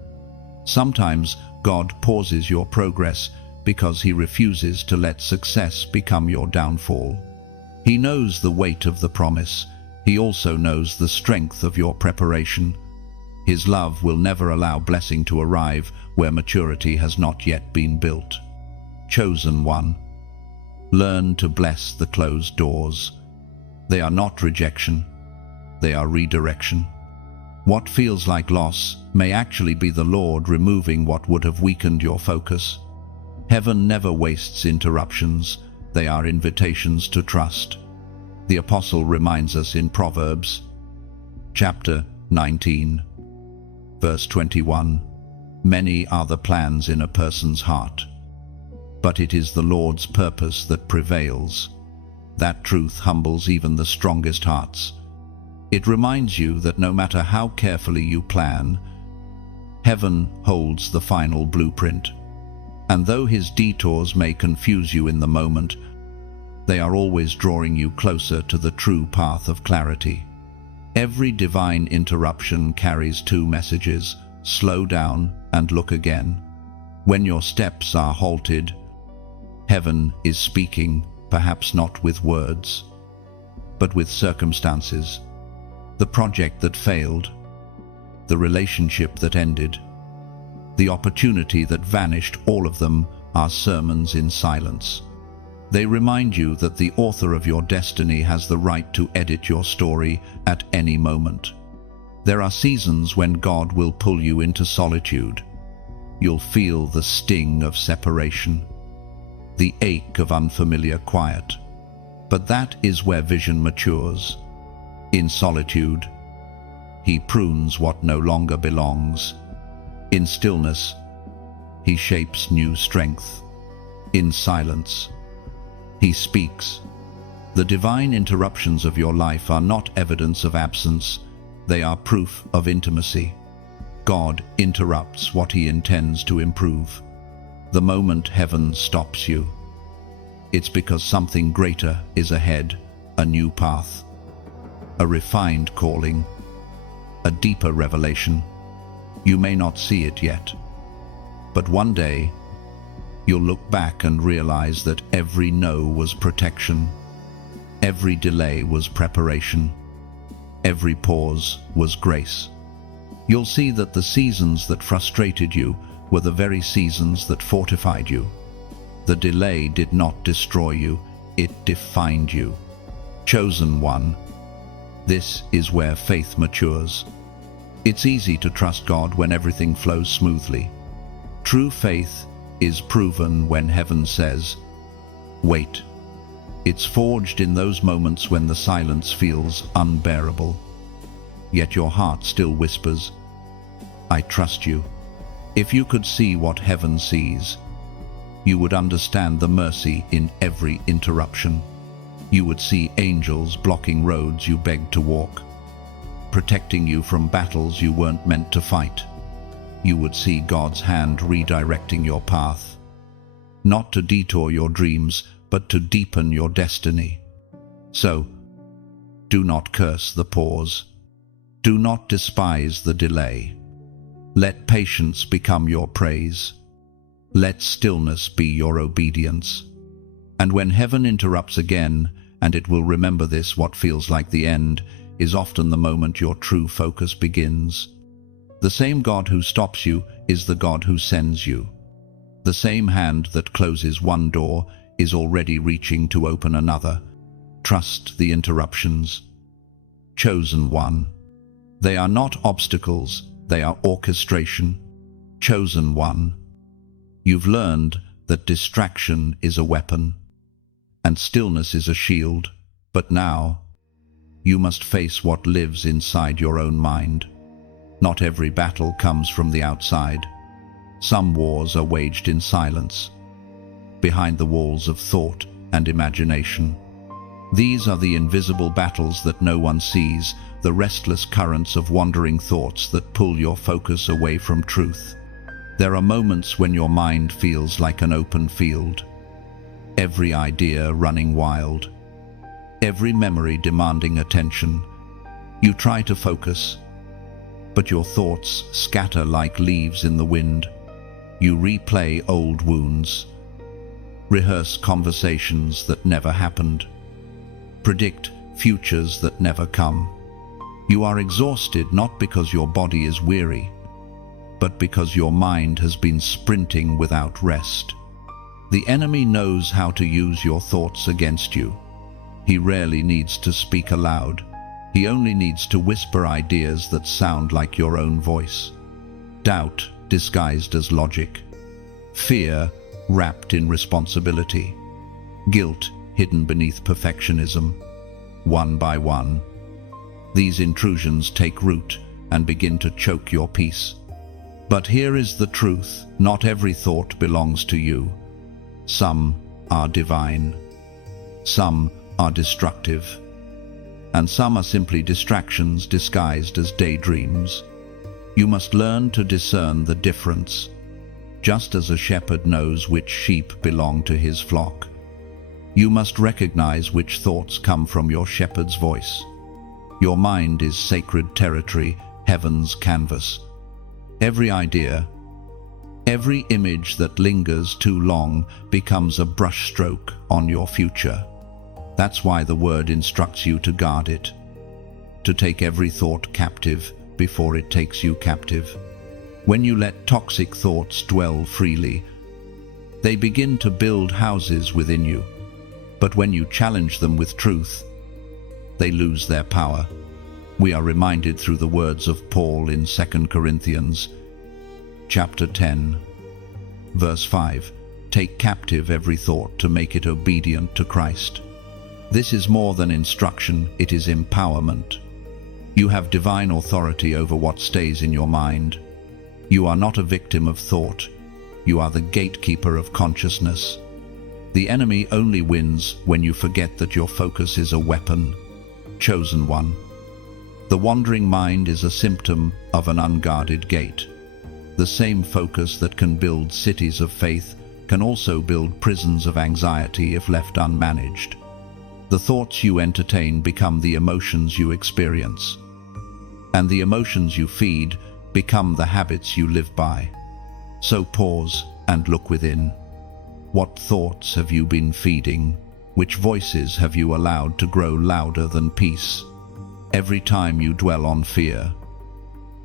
Sometimes God pauses your progress because he refuses to let success become your downfall. He knows the weight of the promise. He also knows the strength of your preparation. His love will never allow blessing to arrive where maturity has not yet been built. Chosen one, learn to bless the closed doors. They are not rejection, they are redirection. What feels like loss may actually be the Lord removing what would have weakened your focus. Heaven never wastes interruptions, they are invitations to trust. The apostle reminds us in Proverbs, chapter 19, verse 21, "Many are the plans in a person's heart, but it is the Lord's purpose that prevails." That truth humbles even the strongest hearts. It reminds you that no matter how carefully you plan, heaven holds the final blueprint. And though his detours may confuse you in the moment, they are always drawing you closer to the true path of clarity. Every divine interruption carries two messages: slow down and look again. When your steps are halted, heaven is speaking, perhaps not with words, but with circumstances. The project that failed, the relationship that ended, the opportunity that vanished, all of them are sermons in silence. They remind you that the author of your destiny has the right to edit your story at any moment. There are seasons when God will pull you into solitude. You'll feel the sting of separation, the ache of unfamiliar quiet. But that is where vision matures. In solitude, he prunes what no longer belongs. In stillness, he shapes new strength. In silence, he speaks. The divine interruptions of your life are not evidence of absence, they are proof of intimacy. God interrupts what he intends to improve. The moment heaven stops you, it's because something greater is ahead, a new path, a refined calling, a deeper revelation. You may not see it yet, but one day you'll look back and realize that every no was protection, every delay was preparation, every pause was grace. You'll see that the seasons that frustrated you were the very seasons that fortified you. The delay did not destroy you, it defined you. Chosen one. This is where faith matures. It's easy to trust God when everything flows smoothly. True faith is proven when heaven says, wait. It's forged in those moments when the silence feels unbearable. Yet your heart still whispers, I trust you. If you could see what heaven sees, you would understand the mercy in every interruption. You would see angels blocking roads you begged to walk, protecting you from battles you weren't meant to fight. You would see God's hand redirecting your path, not to detour your dreams, but to deepen your destiny. So, do not curse the pause. Do not despise the delay. Let patience become your praise. Let stillness be your obedience. And when heaven interrupts again, and it will remember this, what feels like the end is often the moment your true focus begins. The same God who stops you is the God who sends you. The same hand that closes one door is already reaching to open another. Trust the interruptions. Chosen one. They are not obstacles, they are orchestration. Chosen one. You've learned that distraction is a weapon, and stillness is a shield, but now you must face what lives inside your own mind. Not every battle comes from the outside. Some wars are waged in silence, behind the walls of thought and imagination. These are the invisible battles that no one sees, the restless currents of wandering thoughts that pull your focus away from truth. There are moments when your mind feels like an open field, every idea running wild, every memory demanding attention. You try to focus, but your thoughts scatter like leaves in the wind. You replay old wounds, rehearse conversations that never happened, predict futures that never come. You are exhausted not because your body is weary, but because your mind has been sprinting without rest. The enemy knows how to use your thoughts against you. He rarely needs to speak aloud. He only needs to whisper ideas that sound like your own voice. Doubt disguised as logic. Fear wrapped in responsibility. Guilt hidden beneath perfectionism. One by one, these intrusions take root and begin to choke your peace. But here is the truth: not every thought belongs to you. Some are divine, some are destructive, and some are simply distractions disguised as daydreams. You must learn to discern the difference, just as a shepherd knows which sheep belong to his flock. You must recognize which thoughts come from your shepherd's voice. Your mind is sacred territory, heaven's canvas. Every idea, every image that lingers too long becomes a brushstroke on your future. That's why the word instructs you to guard it, to take every thought captive before it takes you captive. When you let toxic thoughts dwell freely, they begin to build houses within you. But when you challenge them with truth, they lose their power. We are reminded through the words of Paul in 2 Corinthians chapter 10, verse 5, "Take captive every thought to make it obedient to Christ." This is more than instruction, it is empowerment. You have divine authority over what stays in your mind. You are not a victim of thought. You are the gatekeeper of consciousness. The enemy only wins when you forget that your focus is a weapon. Chosen one. The wandering mind is a symptom of an unguarded gate. The same focus that can build cities of faith can also build prisons of anxiety if left unmanaged. The thoughts you entertain become the emotions you experience, and the emotions you feed become the habits you live by. So pause and look within. What thoughts have you been feeding? Which voices have you allowed to grow louder than peace? Every time you dwell on fear,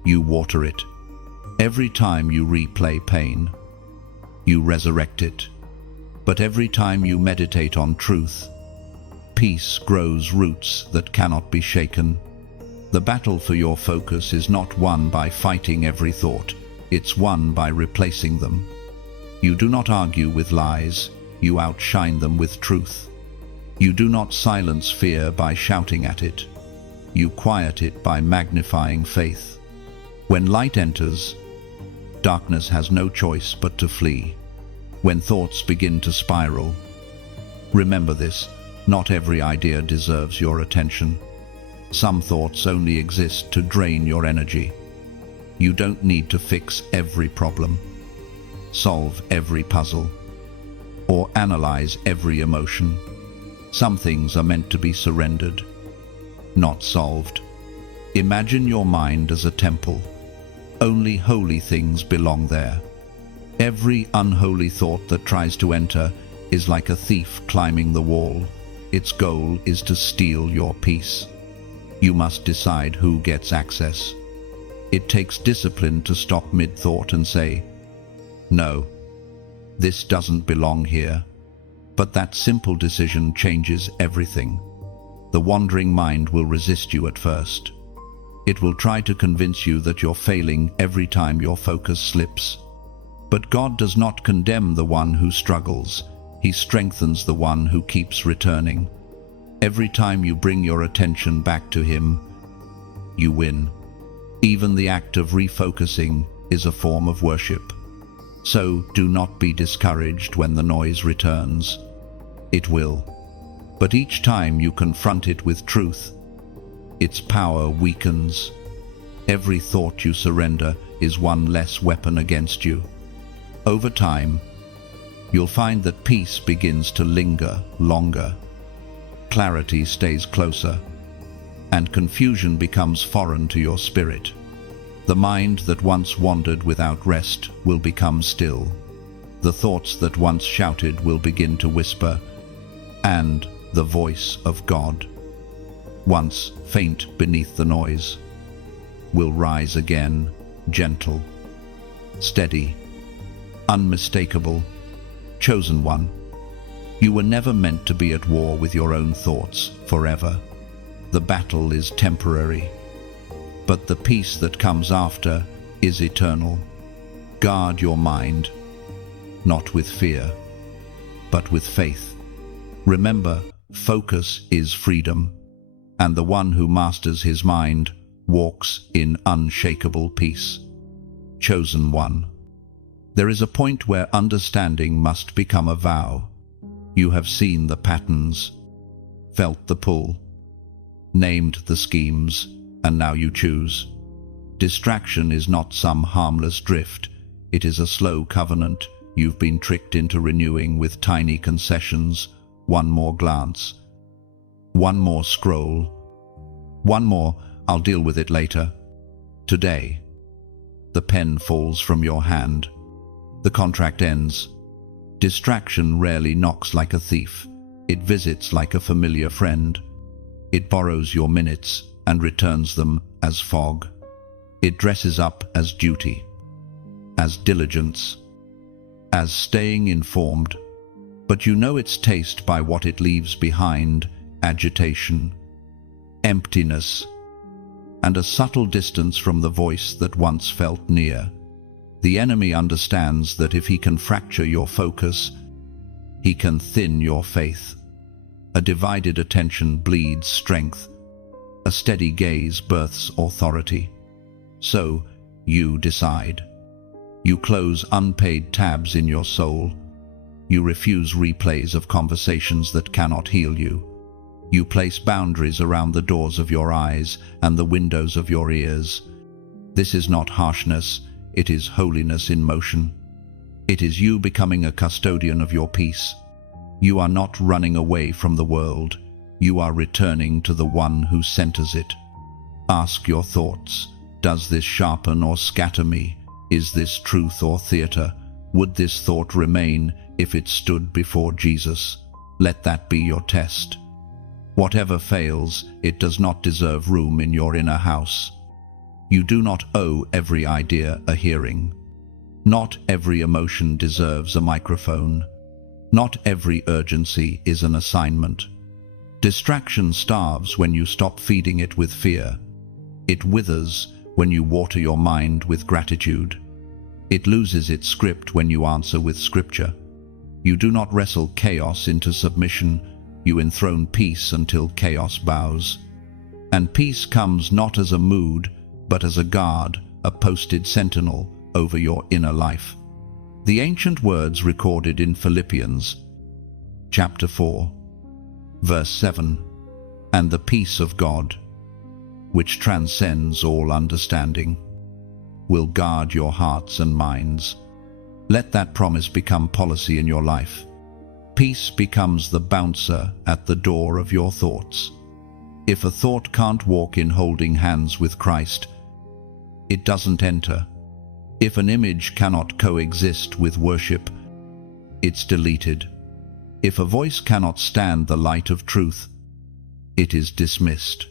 you water it. Every time you replay pain, you resurrect it. But every time you meditate on truth, peace grows roots that cannot be shaken. The battle for your focus is not won by fighting every thought, it's won by replacing them. You do not argue with lies, you outshine them with truth. You do not silence fear by shouting at it, you quiet it by magnifying faith. When light enters, darkness has no choice but to flee. When thoughts begin to spiral, remember this: not every idea deserves your attention. Some thoughts only exist to drain your energy. You don't need to fix every problem, solve every puzzle, or analyze every emotion. Some things are meant to be surrendered, not solved. Imagine your mind as a temple. Only holy things belong there. Every unholy thought that tries to enter is like a thief climbing the wall. Its goal is to steal your peace. You must decide who gets access. It takes discipline to stop mid-thought and say, "No, this doesn't belong here." But that simple decision changes everything. The wandering mind will resist you at first. It will try to convince you that you're failing every time your focus slips. But God does not condemn the one who struggles. He strengthens the one who keeps returning. Every time you bring your attention back to Him, you win. Even the act of refocusing is a form of worship. So do not be discouraged when the noise returns. It will. But each time you confront it with truth, its power weakens. Every thought you surrender is one less weapon against you. Over time, you'll find that peace begins to linger longer, clarity stays closer, and confusion becomes foreign to your spirit. The mind that once wandered without rest will become still. The thoughts that once shouted will begin to whisper, and the voice of God, once faint beneath the noise, will rise again, gentle, steady, unmistakable, chosen one. You were never meant to be at war with your own thoughts forever. The battle is temporary, but the peace that comes after is eternal. Guard your mind, not with fear, but with faith. Remember, focus is freedom, and the one who masters his mind walks in unshakable peace. Chosen one. There is a point where understanding must become a vow. You have seen the patterns, felt the pull, named the schemes, and now you choose. Distraction is not some harmless drift. It is a slow covenant you've been tricked into renewing with tiny concessions. One more glance, one more scroll, one more "I'll deal with it later." Today, the pen falls from your hand. The contract ends. Distraction rarely knocks like a thief. It visits like a familiar friend. It borrows your minutes and returns them as fog. It dresses up as duty, as diligence, as staying informed. But you know its taste by what it leaves behind: agitation, emptiness, and a subtle distance from the voice that once felt near. The enemy understands that if he can fracture your focus, he can thin your faith. A divided attention bleeds strength. A steady gaze births authority. So, you decide. You close unpaid tabs in your soul. You refuse replays of conversations that cannot heal you. You place boundaries around the doors of your eyes and the windows of your ears. This is not harshness, it is holiness in motion. It is you becoming a custodian of your peace. You are not running away from the world. You are returning to the one who centers it. Ask your thoughts, Does this sharpen or scatter me? Is this truth or theater? Would this thought remain if it stood before Jesus? Let that be your test. Whatever fails, it does not deserve room in your inner house. You do not owe every idea a hearing. Not every emotion deserves a microphone. Not every urgency is an assignment. Distraction starves when you stop feeding it with fear. It withers when you water your mind with gratitude. It loses its script when you answer with scripture. You do not wrestle chaos into submission. You enthrone peace until chaos bows. And peace comes not as a mood, but as a guard, a posted sentinel over your inner life. The ancient words recorded in Philippians, chapter 4, verse 7, "And the peace of God, which transcends all understanding, will guard your hearts and minds." Let that promise become policy in your life. Peace becomes the bouncer at the door of your thoughts. If a thought can't walk in holding hands with Christ, it doesn't enter. If an image cannot coexist with worship, it's deleted. If a voice cannot stand the light of truth, it is dismissed.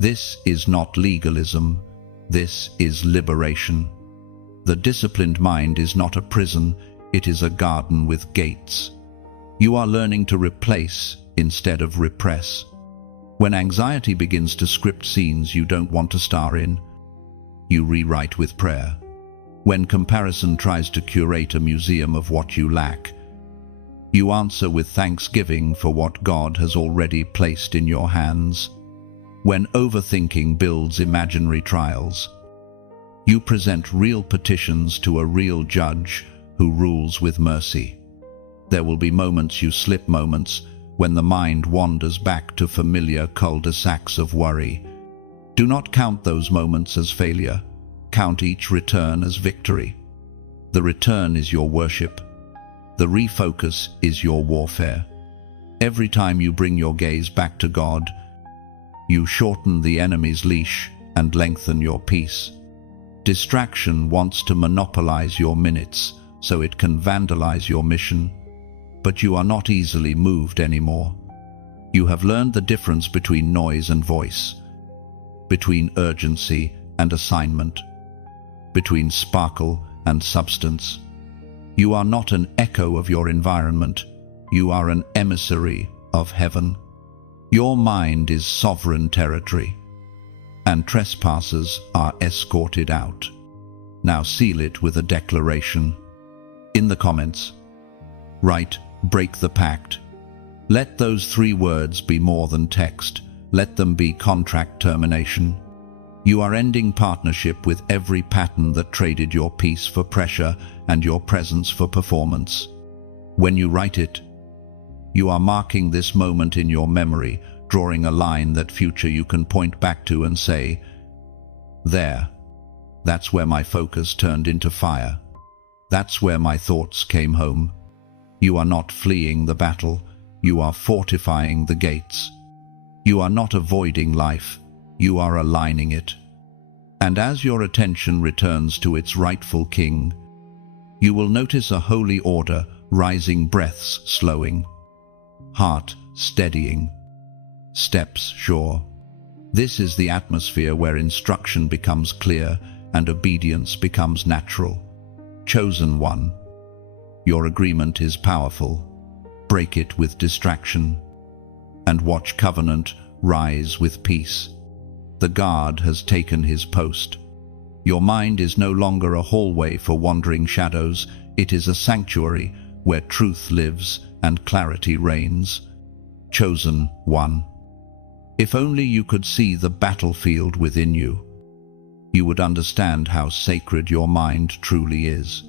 This is not legalism. This is liberation. The disciplined mind is not a prison, it is a garden with gates. You are learning to replace instead of repress. When anxiety begins to script scenes you don't want to star in, you rewrite with prayer. When comparison tries to curate a museum of what you lack, you answer with thanksgiving for what God has already placed in your hands. When overthinking builds imaginary trials, you present real petitions to a real judge who rules with mercy. There will be moments you slip, moments when the mind wanders back to familiar cul-de-sacs of worry. Do not count those moments as failure. Count each return as victory. The return is your worship. The refocus is your warfare. Every time you bring your gaze back to God, you shorten the enemy's leash and lengthen your peace. Distraction wants to monopolize your minutes so it can vandalize your mission, but you are not easily moved anymore. You have learned the difference between noise and voice, between urgency and assignment, between sparkle and substance. You are not an echo of your environment. You are an emissary of heaven. Your mind is sovereign territory, and trespassers are escorted out. Now seal it with a declaration. In the comments, write, "Break the pact." Let those 3 words be more than text. Let them be contract termination. You are ending partnership with every pattern that traded your peace for pressure and your presence for performance. When you write it, you are marking this moment in your memory, drawing a line that future you can point back to and say, "There, that's where my focus turned into fire. That's where my thoughts came home." You are not fleeing the battle, you are fortifying the gates. You are not avoiding life, you are aligning it. And as your attention returns to its rightful king, you will notice a holy order, rising breaths slowing, heart steadying, steps sure. This is the atmosphere where instruction becomes clear and obedience becomes natural. Chosen one, your agreement is powerful. Break it with distraction, and watch covenant rise with peace. The guard has taken his post. Your mind is no longer a hallway for wandering shadows. It is a sanctuary where truth lives and clarity reigns. Chosen one. If only you could see the battlefield within you, you would understand how sacred your mind truly is.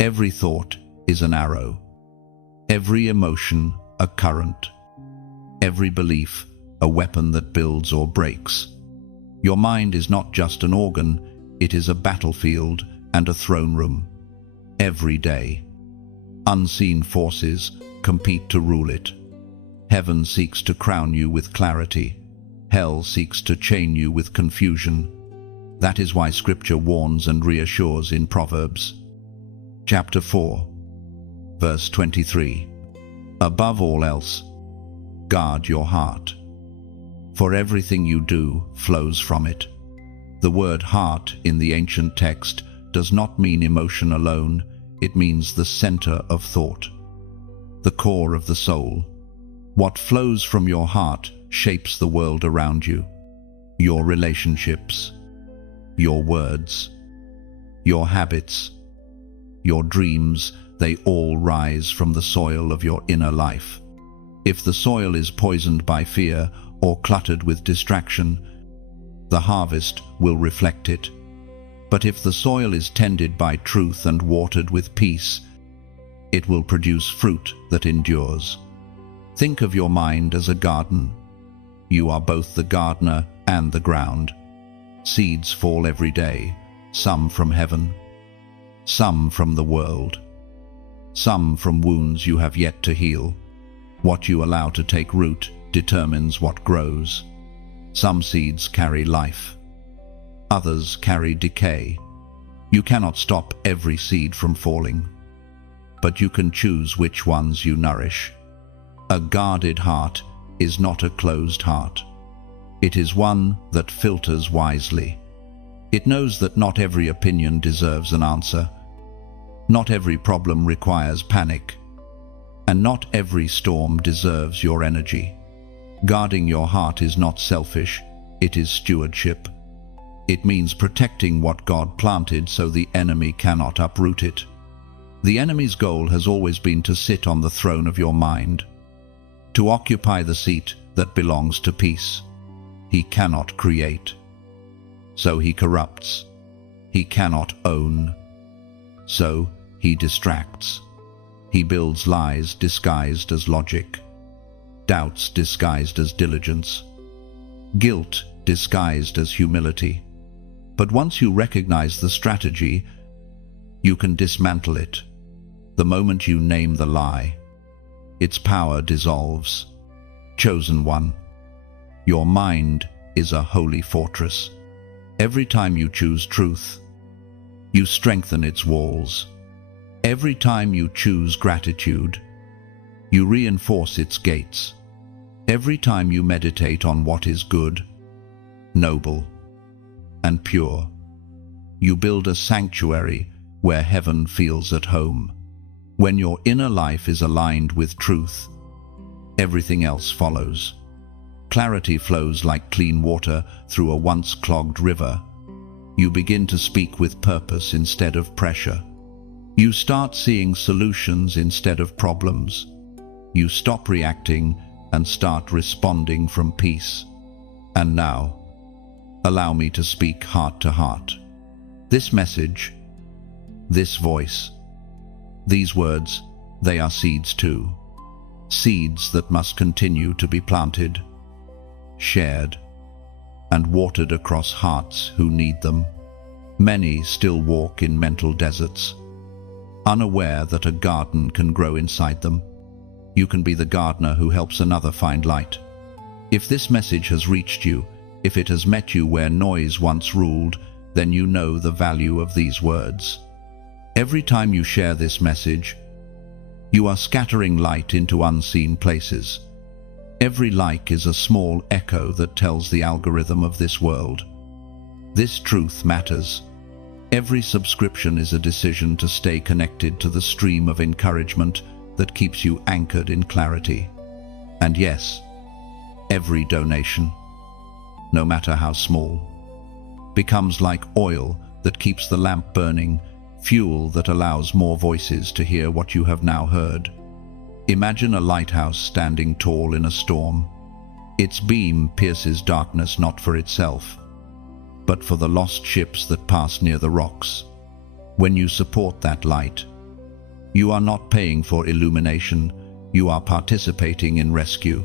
Every thought is an arrow. Every emotion a current. Every belief a weapon that builds or breaks. Your mind is not just an organ, it is a battlefield and a throne room. Every day, unseen forces compete to rule it. Heaven seeks to crown you with clarity. Hell seeks to chain you with confusion. That is why Scripture warns and reassures in Proverbs. Chapter 4, verse 23. Above all else, guard your heart, for everything you do flows from it. The word heart in the ancient text does not mean emotion alone, it means the center of thought, the core of the soul. What flows from your heart shapes the world around you, your relationships, your words, your habits, your dreams. They all rise from the soil of your inner life. If the soil is poisoned by fear or cluttered with distraction, the harvest will reflect it. But if the soil is tended by truth and watered with peace, it will produce fruit that endures. Think of your mind as a garden. You are both the gardener and the ground. Seeds fall every day, some from heaven, some from the world, some from wounds you have yet to heal. What you allow to take root determines what grows. Some seeds carry life, others carry decay. You cannot stop every seed from falling, but you can choose which ones you nourish. A guarded heart is not a closed heart. It is one that filters wisely. It knows that not every opinion deserves an answer. Not every problem requires panic, and not every storm deserves your energy. Guarding your heart is not selfish, it is stewardship. It means protecting what God planted so the enemy cannot uproot it. The enemy's goal has always been to sit on the throne of your mind, to occupy the seat that belongs to peace. He cannot create, so he corrupts. He cannot own, so he distracts. He builds lies disguised as logic, doubts disguised as diligence, guilt disguised as humility. But once you recognize the strategy, you can dismantle it. The moment you name the lie, its power dissolves. Chosen one, your mind is a holy fortress. Every time you choose truth, you strengthen its walls. Every time you choose gratitude, you reinforce its gates. Every time you meditate on what is good, noble, and pure, you build a sanctuary where heaven feels at home. When your inner life is aligned with truth, everything else follows. Clarity flows like clean water through a once clogged river. You begin to speak with purpose instead of pressure. You start seeing solutions instead of problems. You stop reacting and start responding from peace. And now, allow me to speak heart to heart. This message, this voice, these words, they are seeds too. Seeds that must continue to be planted, shared, and watered across hearts who need them. Many still walk in mental deserts, unaware that a garden can grow inside them. You can be the gardener who helps another find light. If this message has reached you, if it has met you where noise once ruled, then you know the value of these words. Every time you share this message, you are scattering light into unseen places. Every like is a small echo that tells the algorithm of this world. This truth matters. Every subscription is a decision to stay connected to the stream of encouragement that keeps you anchored in clarity. And yes, every donation, no matter how small, becomes like oil that keeps the lamp burning, fuel that allows more voices to hear what you have now heard. Imagine a lighthouse standing tall in a storm. Its beam pierces darkness not for itself, but for the lost ships that pass near the rocks. When you support that light, you are not paying for illumination, you are participating in rescue.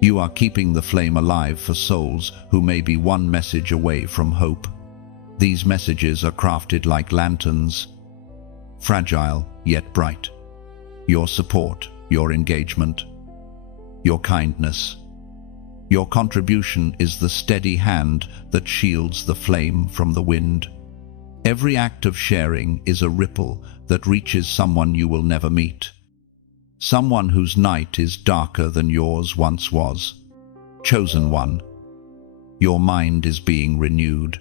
You are keeping the flame alive for souls who may be one message away from hope. These messages are crafted like lanterns, fragile yet bright. Your support, your engagement, your kindness, Your contribution is the steady hand that shields the flame from the wind. Every act of sharing is a ripple that reaches someone you will never meet. Someone whose night is darker than yours once was. Chosen one, your mind is being renewed,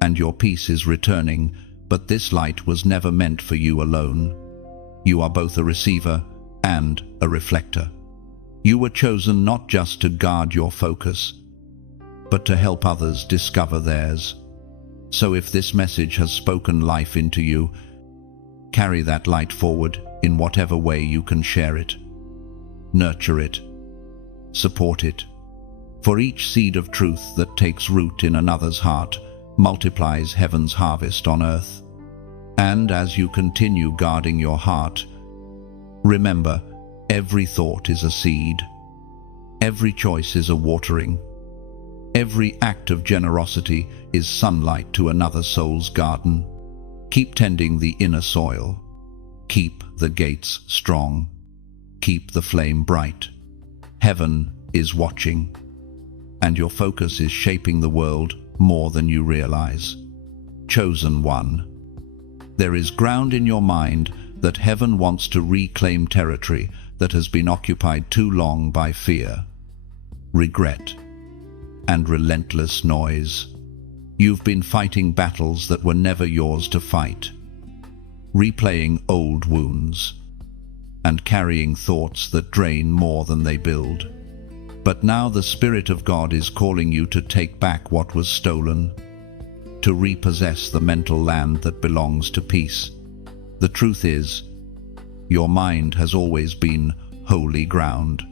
and your peace is returning, but this light was never meant for you alone. You are both a receiver and a reflector. You were chosen not just to guard your focus, but to help others discover theirs. So if this message has spoken life into you, carry that light forward in whatever way you can share it. Nurture it. Support it. For each seed of truth that takes root in another's heart multiplies heaven's harvest on earth. And as you continue guarding your heart, remember, every thought is a seed. Every choice is a watering. Every act of generosity is sunlight to another soul's garden. Keep tending the inner soil. Keep the gates strong. Keep the flame bright. Heaven is watching, and your focus is shaping the world more than you realize. Chosen one, there is ground in your mind that heaven wants to reclaim territory that has been occupied too long by fear, regret, and relentless noise. You've been fighting battles that were never yours to fight, replaying old wounds, and carrying thoughts that drain more than they build. But now the Spirit of God is calling you to take back what was stolen, to repossess the mental land that belongs to peace. The truth is, your mind has always been holy ground.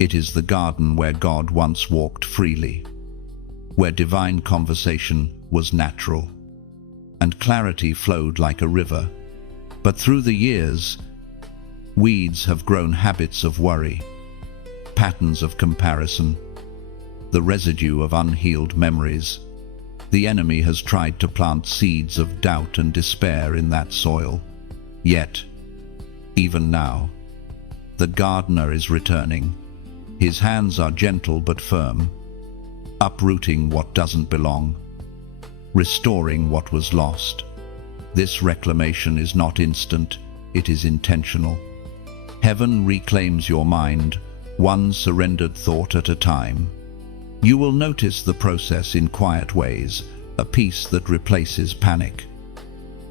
It is the garden where God once walked freely, where divine conversation was natural, and clarity flowed like a river. But through the years, weeds have grown habits of worry, patterns of comparison, the residue of unhealed memories. The enemy has tried to plant seeds of doubt and despair in that soil. Yet, even now, the gardener is returning. His hands are gentle but firm, uprooting what doesn't belong, restoring what was lost. This reclamation is not instant, it is intentional. Heaven reclaims your mind, one surrendered thought at a time. You will notice the process in quiet ways, a peace that replaces panic,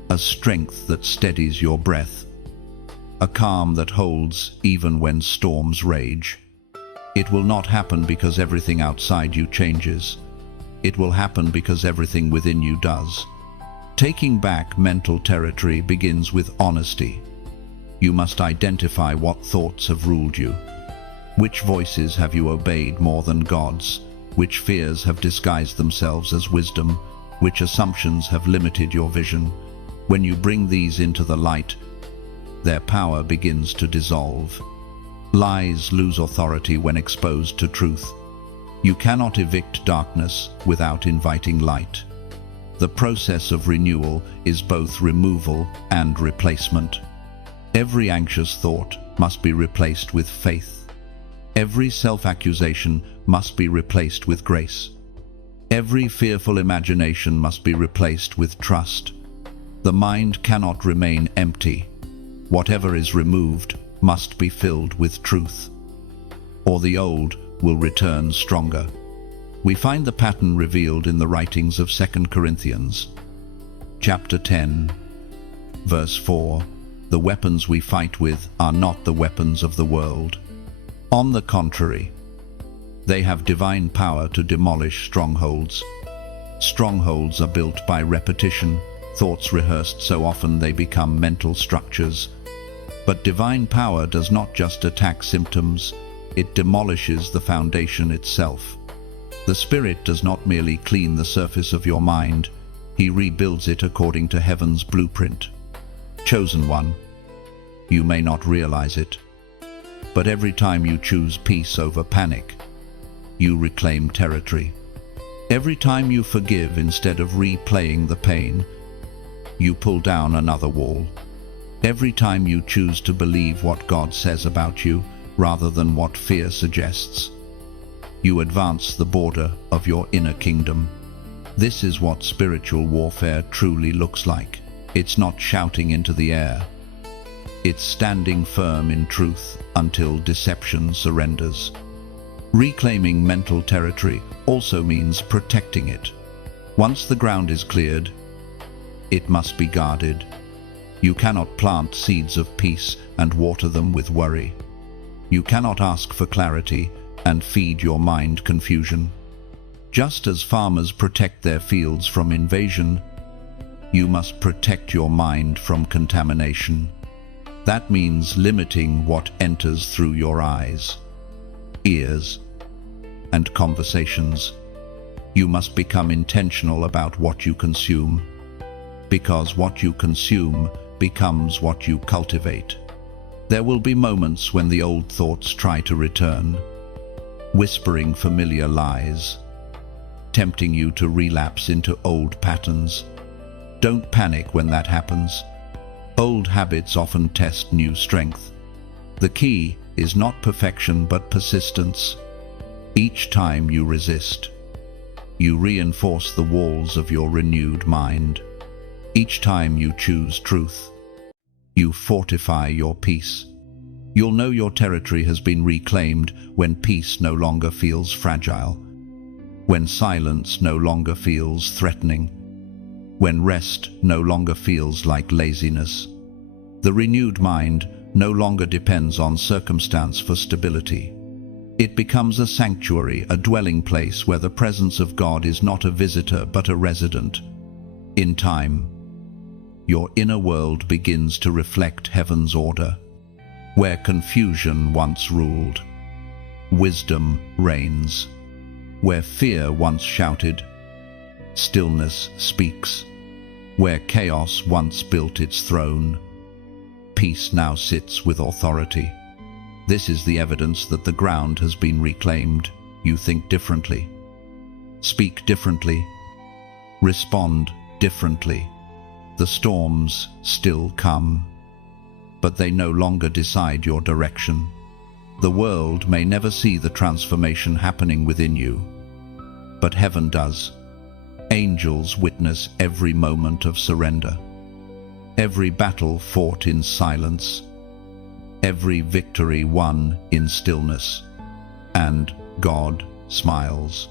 a strength that steadies your breath, a calm that holds even when storms rage. It will not happen because everything outside you changes. It will happen because everything within you does. Taking back mental territory begins with honesty. You must identify what thoughts have ruled you. Which voices have you obeyed more than God's? Which fears have disguised themselves as wisdom? Which assumptions have limited your vision? When you bring these into the light, their power begins to dissolve. Lies lose authority when exposed to truth. You cannot evict darkness without inviting light. The process of renewal is both removal and replacement. Every anxious thought must be replaced with faith. Every self-accusation must be replaced with grace. Every fearful imagination must be replaced with trust. The mind cannot remain empty. Whatever is removed must be filled with truth, or the old will return stronger. We find the pattern revealed in the writings of 2 Corinthians, chapter 10, verse 4. The weapons we fight with are not the weapons of the world. On the contrary, they have divine power to demolish strongholds. Strongholds are built by repetition, thoughts rehearsed so often they become mental structures. But divine power does not just attack symptoms, it demolishes the foundation itself. The Spirit does not merely clean the surface of your mind, He rebuilds it according to heaven's blueprint. Chosen one, you may not realize it, but every time you choose peace over panic, you reclaim territory. Every time you forgive instead of replaying the pain, you pull down another wall. Every time you choose to believe what God says about you rather than what fear suggests, You advance the border of your inner kingdom. This is what spiritual warfare truly looks like. It's not shouting into the air. It's standing firm in truth until deception surrenders. Reclaiming mental territory also means protecting it. Once the ground is cleared, it must be guarded. You cannot plant seeds of peace and water them with worry. You cannot ask for clarity and feed your mind confusion. Just as farmers protect their fields from invasion, you must protect your mind from contamination. That means limiting what enters through your eyes, ears, and conversations. You must become intentional about what you consume, because what you consume becomes what you cultivate. There will be moments when the old thoughts try to return, whispering familiar lies, tempting you to relapse into old patterns. Don't panic when that happens. Old habits often test new strength. The key is not perfection but persistence. Each time you resist, you reinforce the walls of your renewed mind. Each time you choose truth, you fortify your peace. You'll know your territory has been reclaimed when peace no longer feels fragile, when silence no longer feels threatening, when rest no longer feels like laziness. The renewed mind no longer depends on circumstance for stability. It becomes a sanctuary, a dwelling place where the presence of God is not a visitor but a resident. In time, your inner world begins to reflect heaven's order. Where confusion once ruled, wisdom reigns. Where fear once shouted, stillness speaks. Where chaos once built its throne, peace now sits with authority. This is the evidence that the ground has been reclaimed. You think differently, speak differently, respond differently. The storms still come, but they no longer decide your direction. The world may never see the transformation happening within you, but heaven does. Angels witness every moment of surrender, every battle fought in silence, every victory won in stillness. And God smiles,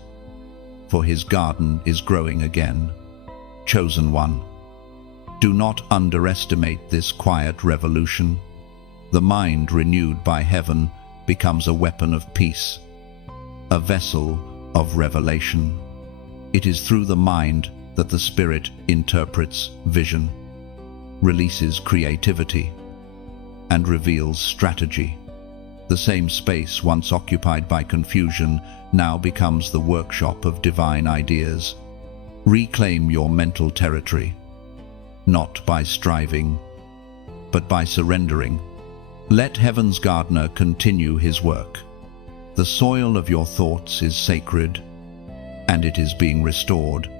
for his garden is growing again. Chosen one, do not underestimate this quiet revolution. The mind renewed by heaven becomes a weapon of peace, a vessel of revelation. It is through the mind that the Spirit interprets vision, releases creativity, and reveals strategy. The same space once occupied by confusion now becomes the workshop of divine ideas. Reclaim your mental territory, not by striving, but by surrendering. Let heaven's gardener continue his work. The soil of your thoughts is sacred, and it is being restored.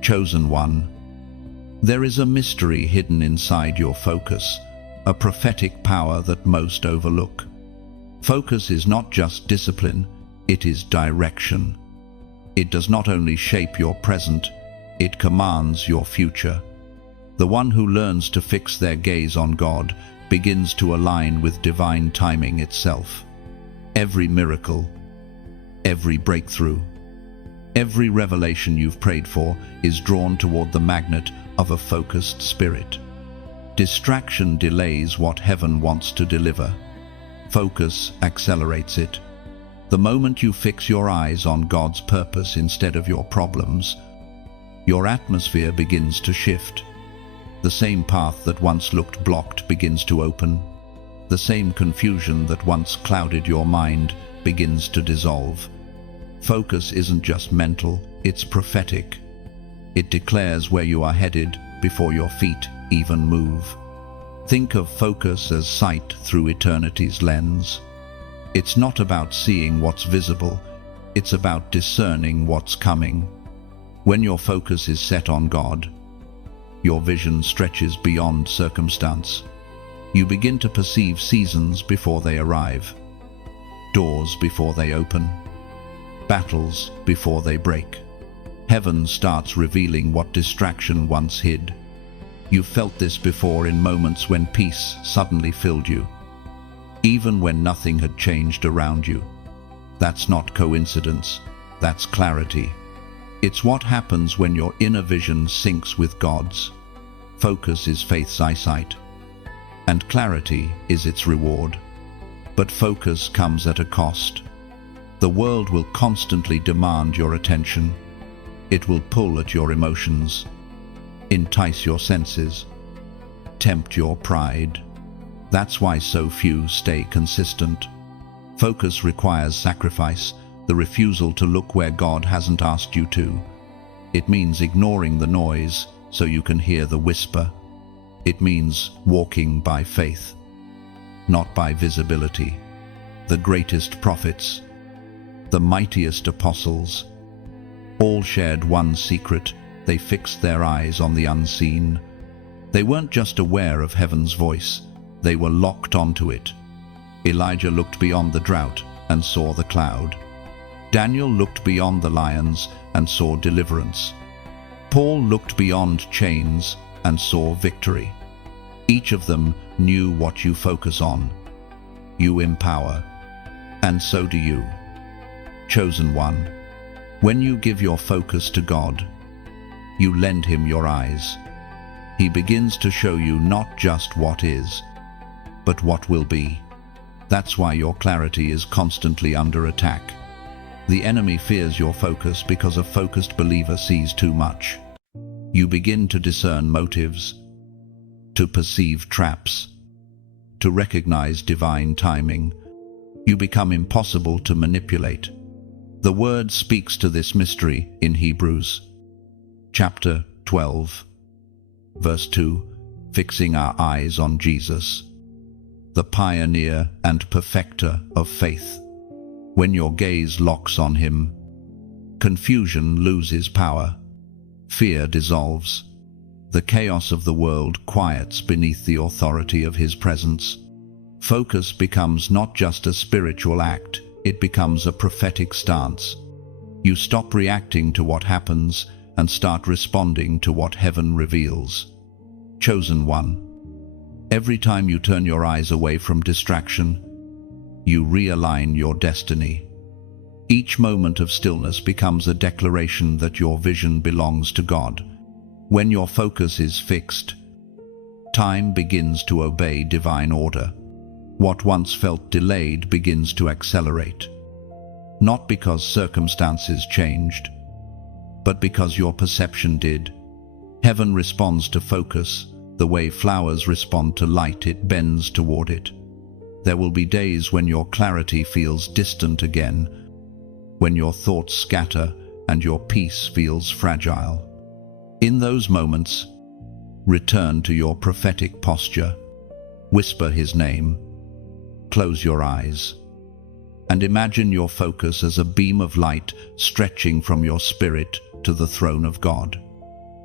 Chosen one, there is a mystery hidden inside your focus, a prophetic power that most overlook. Focus is not just discipline, it is direction. It does not only shape your present, it commands your future. The one who learns to fix their gaze on God begins to align with divine timing itself. Every miracle, every breakthrough, every revelation you've prayed for is drawn toward the magnet of a focused spirit. Distraction delays what heaven wants to deliver. Focus accelerates it. The moment you fix your eyes on God's purpose instead of your problems, your atmosphere begins to shift. The same path that once looked blocked begins to open. The same confusion that once clouded your mind begins to dissolve. Focus isn't just mental, it's prophetic. It declares where you are headed before your feet even move. Think of focus as sight through eternity's lens. It's not about seeing what's visible, it's about discerning what's coming. When your focus is set on God, your vision stretches beyond circumstance. You begin to perceive seasons before they arrive, doors before they open, battles before they break. Heaven starts revealing what distraction once hid. You felt this before in moments when peace suddenly filled you, even when nothing had changed around you. That's not coincidence, that's clarity. It's what happens when your inner vision syncs with God's. Focus is faith's eyesight, and clarity is its reward. But focus comes at a cost. The world will constantly demand your attention. It will pull at your emotions, entice your senses, tempt your pride. That's why so few stay consistent. Focus requires sacrifice, the refusal to look where God hasn't asked you to. It means ignoring the noise so you can hear the whisper. It means walking by faith, not by visibility. The greatest prophets, the mightiest apostles, all shared one secret. They fixed their eyes on the unseen. They weren't just aware of heaven's voice, they were locked onto it. Elijah looked beyond the drought and saw the cloud. Daniel looked beyond the lions and saw deliverance. Paul looked beyond chains and saw victory. Each of them knew what you focus on. You empower, and so do you. Chosen one, when you give your focus to God, you lend him your eyes. He begins to show you not just what is, but what will be. That's why your clarity is constantly under attack. The enemy fears your focus because a focused believer sees too much. You begin to discern motives, to perceive traps, to recognize divine timing. You become impossible to manipulate. The Word speaks to this mystery in Hebrews chapter 12, verse 2, fixing our eyes on Jesus, the pioneer and perfecter of faith. When your gaze locks on him, confusion loses power, fear dissolves, the chaos of the world quiets beneath the authority of his presence. Focus becomes not just a spiritual act, it becomes a prophetic stance. You stop reacting to what happens and start responding to what heaven reveals. Chosen one, every time you turn your eyes away from distraction, you realign your destiny. Each moment of stillness becomes a declaration that your vision belongs to God. When your focus is fixed, time begins to obey divine order. What once felt delayed begins to accelerate. Not because circumstances changed, but because your perception did. Heaven responds to focus the way flowers respond to light. It bends toward it. There will be days when your clarity feels distant again, when your thoughts scatter and your peace feels fragile. In those moments, return to your prophetic posture, whisper his name, close your eyes, and imagine your focus as a beam of light stretching from your spirit to the throne of God.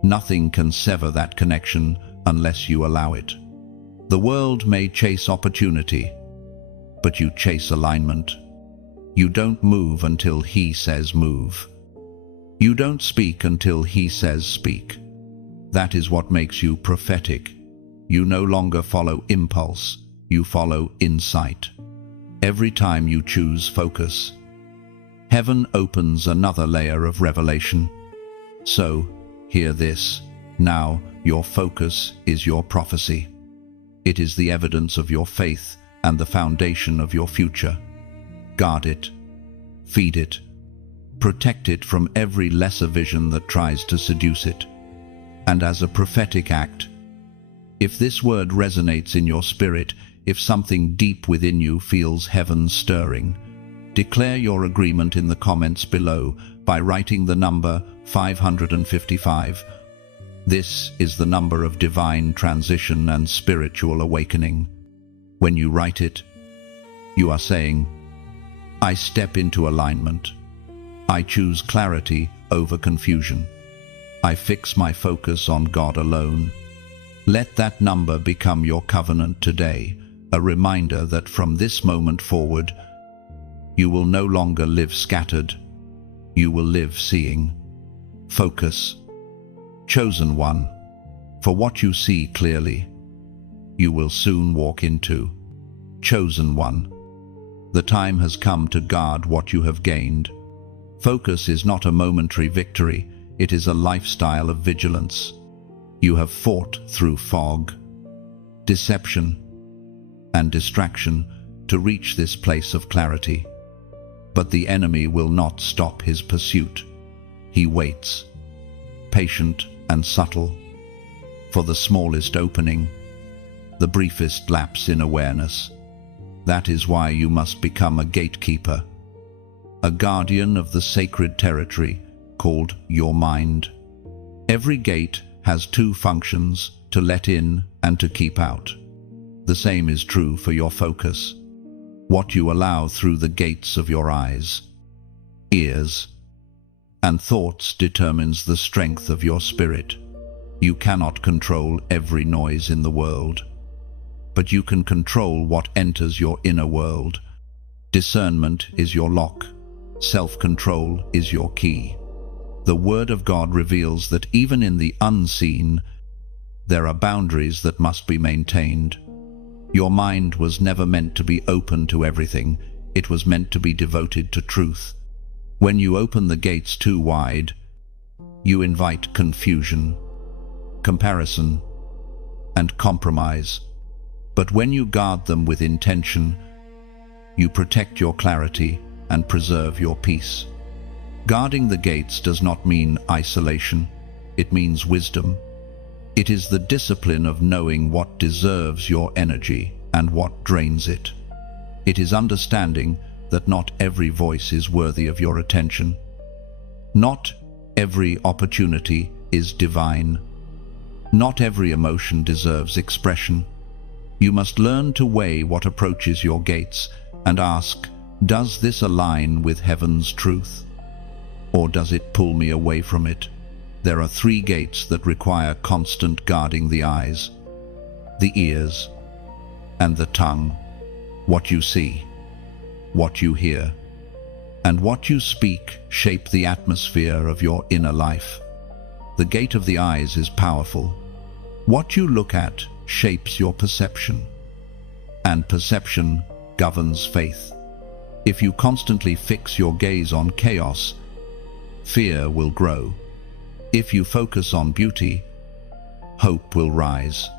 Nothing can sever that connection unless you allow it. The world may chase opportunity, but you chase alignment. You don't move until he says move. You don't speak until he says speak. That is what makes you prophetic. You no longer follow impulse, you follow insight. Every time you choose focus, heaven opens another layer of revelation. So, hear this. Now, your focus is your prophecy. It is the evidence of your faith and the foundation of your future. Guard it, feed it, protect it from every lesser vision that tries to seduce it. And as a prophetic act, if this word resonates in your spirit, if something deep within you feels heaven stirring, declare your agreement in the comments below by writing the number 555. This is the number of divine transition and spiritual awakening. When you write it, you are saying, I step into alignment. I choose clarity over confusion. I fix my focus on God alone. Let that number become your covenant today, a reminder that from this moment forward, you will no longer live scattered. you will live seeing. Focus. Chosen one. For what you see clearly, you will soon walk into. Chosen one. The time has come to guard what you have gained. Focus is not a momentary victory, it is a lifestyle of vigilance. You have fought through fog, deception, and distraction to reach this place of clarity. But the enemy will not stop his pursuit. He waits, patient and subtle, for the smallest opening, the briefest lapse in awareness. That is why you must become a gatekeeper, a guardian of the sacred territory called your mind. Every gate has two functions, to let in and to keep out. The same is true for your focus. What you allow through the gates of your eyes, ears, and thoughts determines the strength of your spirit. You cannot control every noise in the world, but you can control what enters your inner world. Discernment is your lock. Self-control is your key. The Word of God reveals that even in the unseen, there are boundaries that must be maintained. Your mind was never meant to be open to everything. It was meant to be devoted to truth. When you open the gates too wide, you invite confusion, comparison, and compromise. But when you guard them with intention, you protect your clarity and preserve your peace. Guarding the gates does not mean isolation, it means wisdom. It is the discipline of knowing what deserves your energy and what drains it. It is understanding that not every voice is worthy of your attention. Not every opportunity is divine. Not every emotion deserves expression. You must learn to weigh what approaches your gates and ask, does this align with heaven's truth? Or does it pull me away from it? There are three gates that require constant guarding: the eyes, the ears, and the tongue. What you see, what you hear, and what you speak shape the atmosphere of your inner life. The gate of the eyes is powerful. What you look at shapes your perception, and perception governs faith. If you constantly fix your gaze on chaos, fear will grow. If you focus on beauty, hope will rise.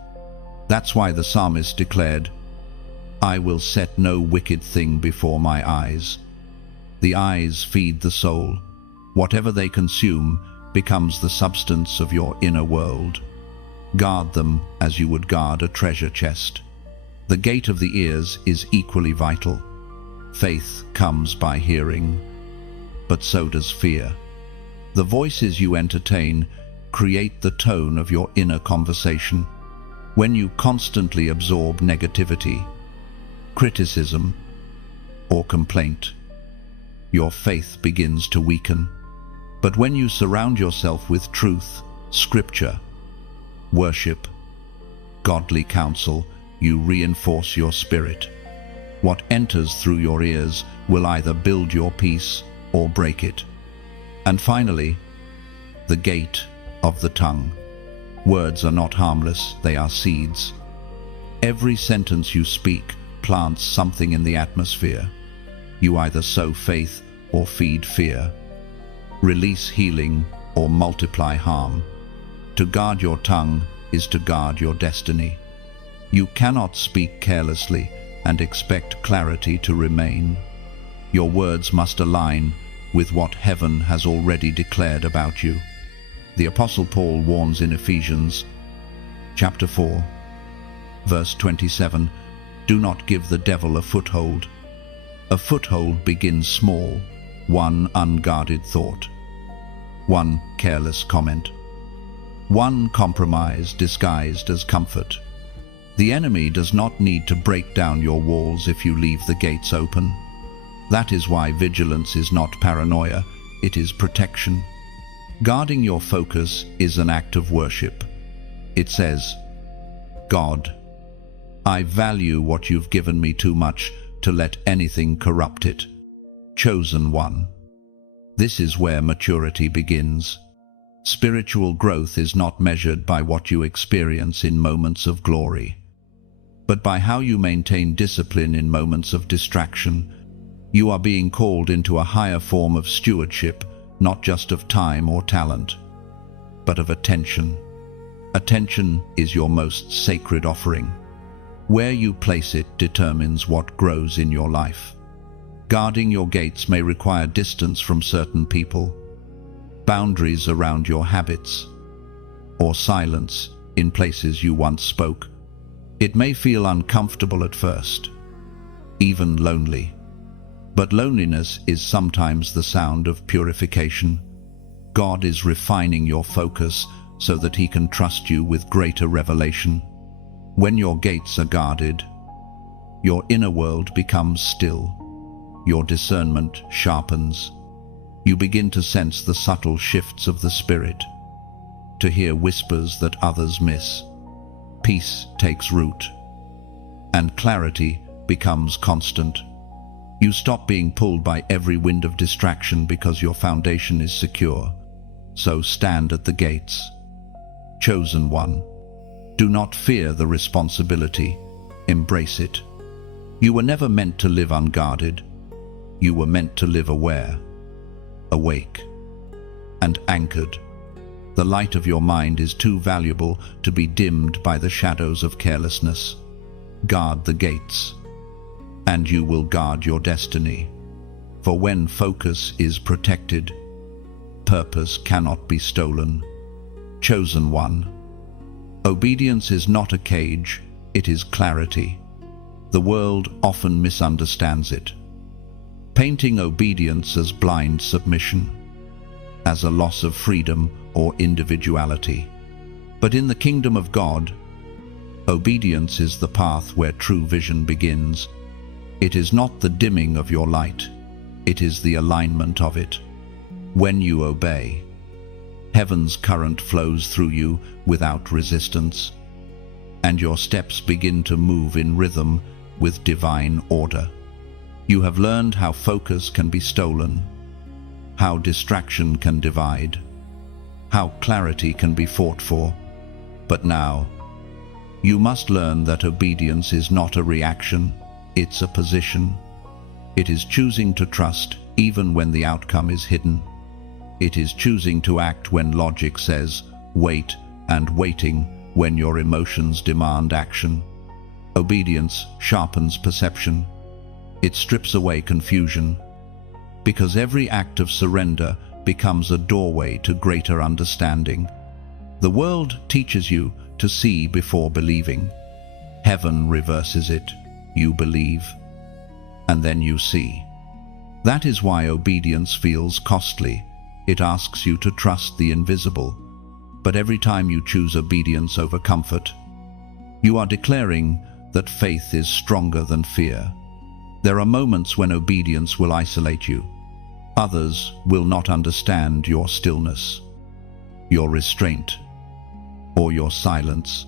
That's why the psalmist declared, I will set no wicked thing before my eyes. The eyes feed the soul. Whatever they consume becomes the substance of your inner world. Guard them as you would guard a treasure chest. The gate of the ears is equally vital. Faith comes by hearing, but so does fear. The voices you entertain create the tone of your inner conversation. When you constantly absorb negativity, criticism, or complaint, your faith begins to weaken. But when you surround yourself with truth, scripture, worship, godly counsel, you reinforce your spirit. What enters through your ears will either build your peace or break it. And finally, the gate of the tongue. Words are not harmless, they are seeds. Every sentence you speak plants something in the atmosphere. You either sow faith or feed fear, release healing or multiply harm. To guard your tongue is to guard your destiny. You cannot speak carelessly and expect clarity to remain. Your words must align with what heaven has already declared about you. The Apostle Paul warns in Ephesians chapter 4, verse 27, do not give the devil a foothold. A foothold begins small, one unguarded thought, one careless comment, one compromise disguised as comfort. The enemy does not need to break down your walls if you leave the gates open. That is why vigilance is not paranoia, it is protection. Guarding your focus is an act of worship. It says, God, I value what you've given me too much to let anything corrupt it. Chosen one. This is where maturity begins. Spiritual growth is not measured by what you experience in moments of glory, but by how you maintain discipline in moments of distraction. You are being called into a higher form of stewardship, not just of time or talent, but of attention. Attention is your most sacred offering. Where you place it determines what grows in your life. Guarding your gates may require distance from certain people, boundaries around your habits, or silence in places you once spoke. It may feel uncomfortable at first, even lonely. But loneliness is sometimes the sound of purification. God is refining your focus so that He can trust you with greater revelation. When your gates are guarded, your inner world becomes still. Your discernment sharpens. You begin to sense the subtle shifts of the Spirit, to hear whispers that others miss. Peace takes root, and clarity becomes constant. You stop being pulled by every wind of distraction because your foundation is secure. So stand at the gates. Chosen one, do not fear the responsibility. Embrace it. You were never meant to live unguarded. You were meant to live aware, awake, and anchored. The light of your mind is too valuable to be dimmed by the shadows of carelessness. Guard the gates, and you will guard your destiny. For when focus is protected, purpose cannot be stolen. Chosen one, obedience is not a cage, it is clarity. The world often misunderstands it, painting obedience as blind submission, as a loss of freedom or individuality. But in the kingdom of God, obedience is the path where true vision begins. It is not the dimming of your light, it is the alignment of it. When you obey, heaven's current flows through you without resistance, and your steps begin to move in rhythm with divine order. You have learned how focus can be stolen, how distraction can divide, how clarity can be fought for. But now, you must learn that obedience is not a reaction, it's a position. It is choosing to trust even when the outcome is hidden. It is choosing to act when logic says wait, and waiting when your emotions demand action. Obedience sharpens perception. It strips away confusion, because every act of surrender becomes a doorway to greater understanding. The world teaches you to see before believing. Heaven reverses it. You believe, and then you see. That is why obedience feels costly. It asks you to trust the invisible. But every time you choose obedience over comfort, you are declaring that faith is stronger than fear. There are moments when obedience will isolate you. Others will not understand your stillness, your restraint, or your silence.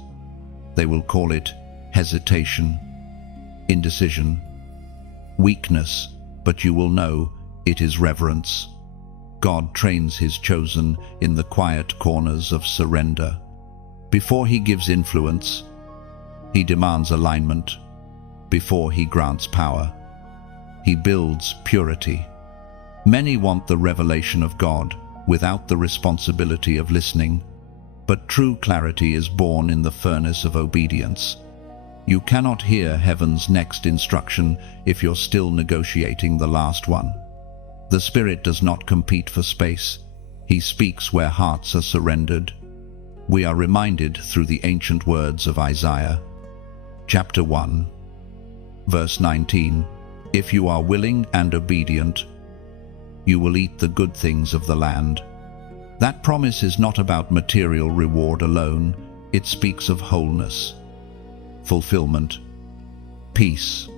They will call it hesitation, indecision, weakness, but you will know it is reverence. God trains His chosen in the quiet corners of surrender. Before He gives influence, He demands alignment. Before He grants power, He builds purity. Many want the revelation of God without the responsibility of listening, but true clarity is born in the furnace of obedience. You cannot hear heaven's next instruction if you're still negotiating the last one. The Spirit does not compete for space. He speaks where hearts are surrendered. We are reminded through the ancient words of Isaiah, chapter 1, verse 19, "If you are willing and obedient, you will eat the good things of the land." That promise is not about material reward alone. It speaks of wholeness, fulfillment, peace.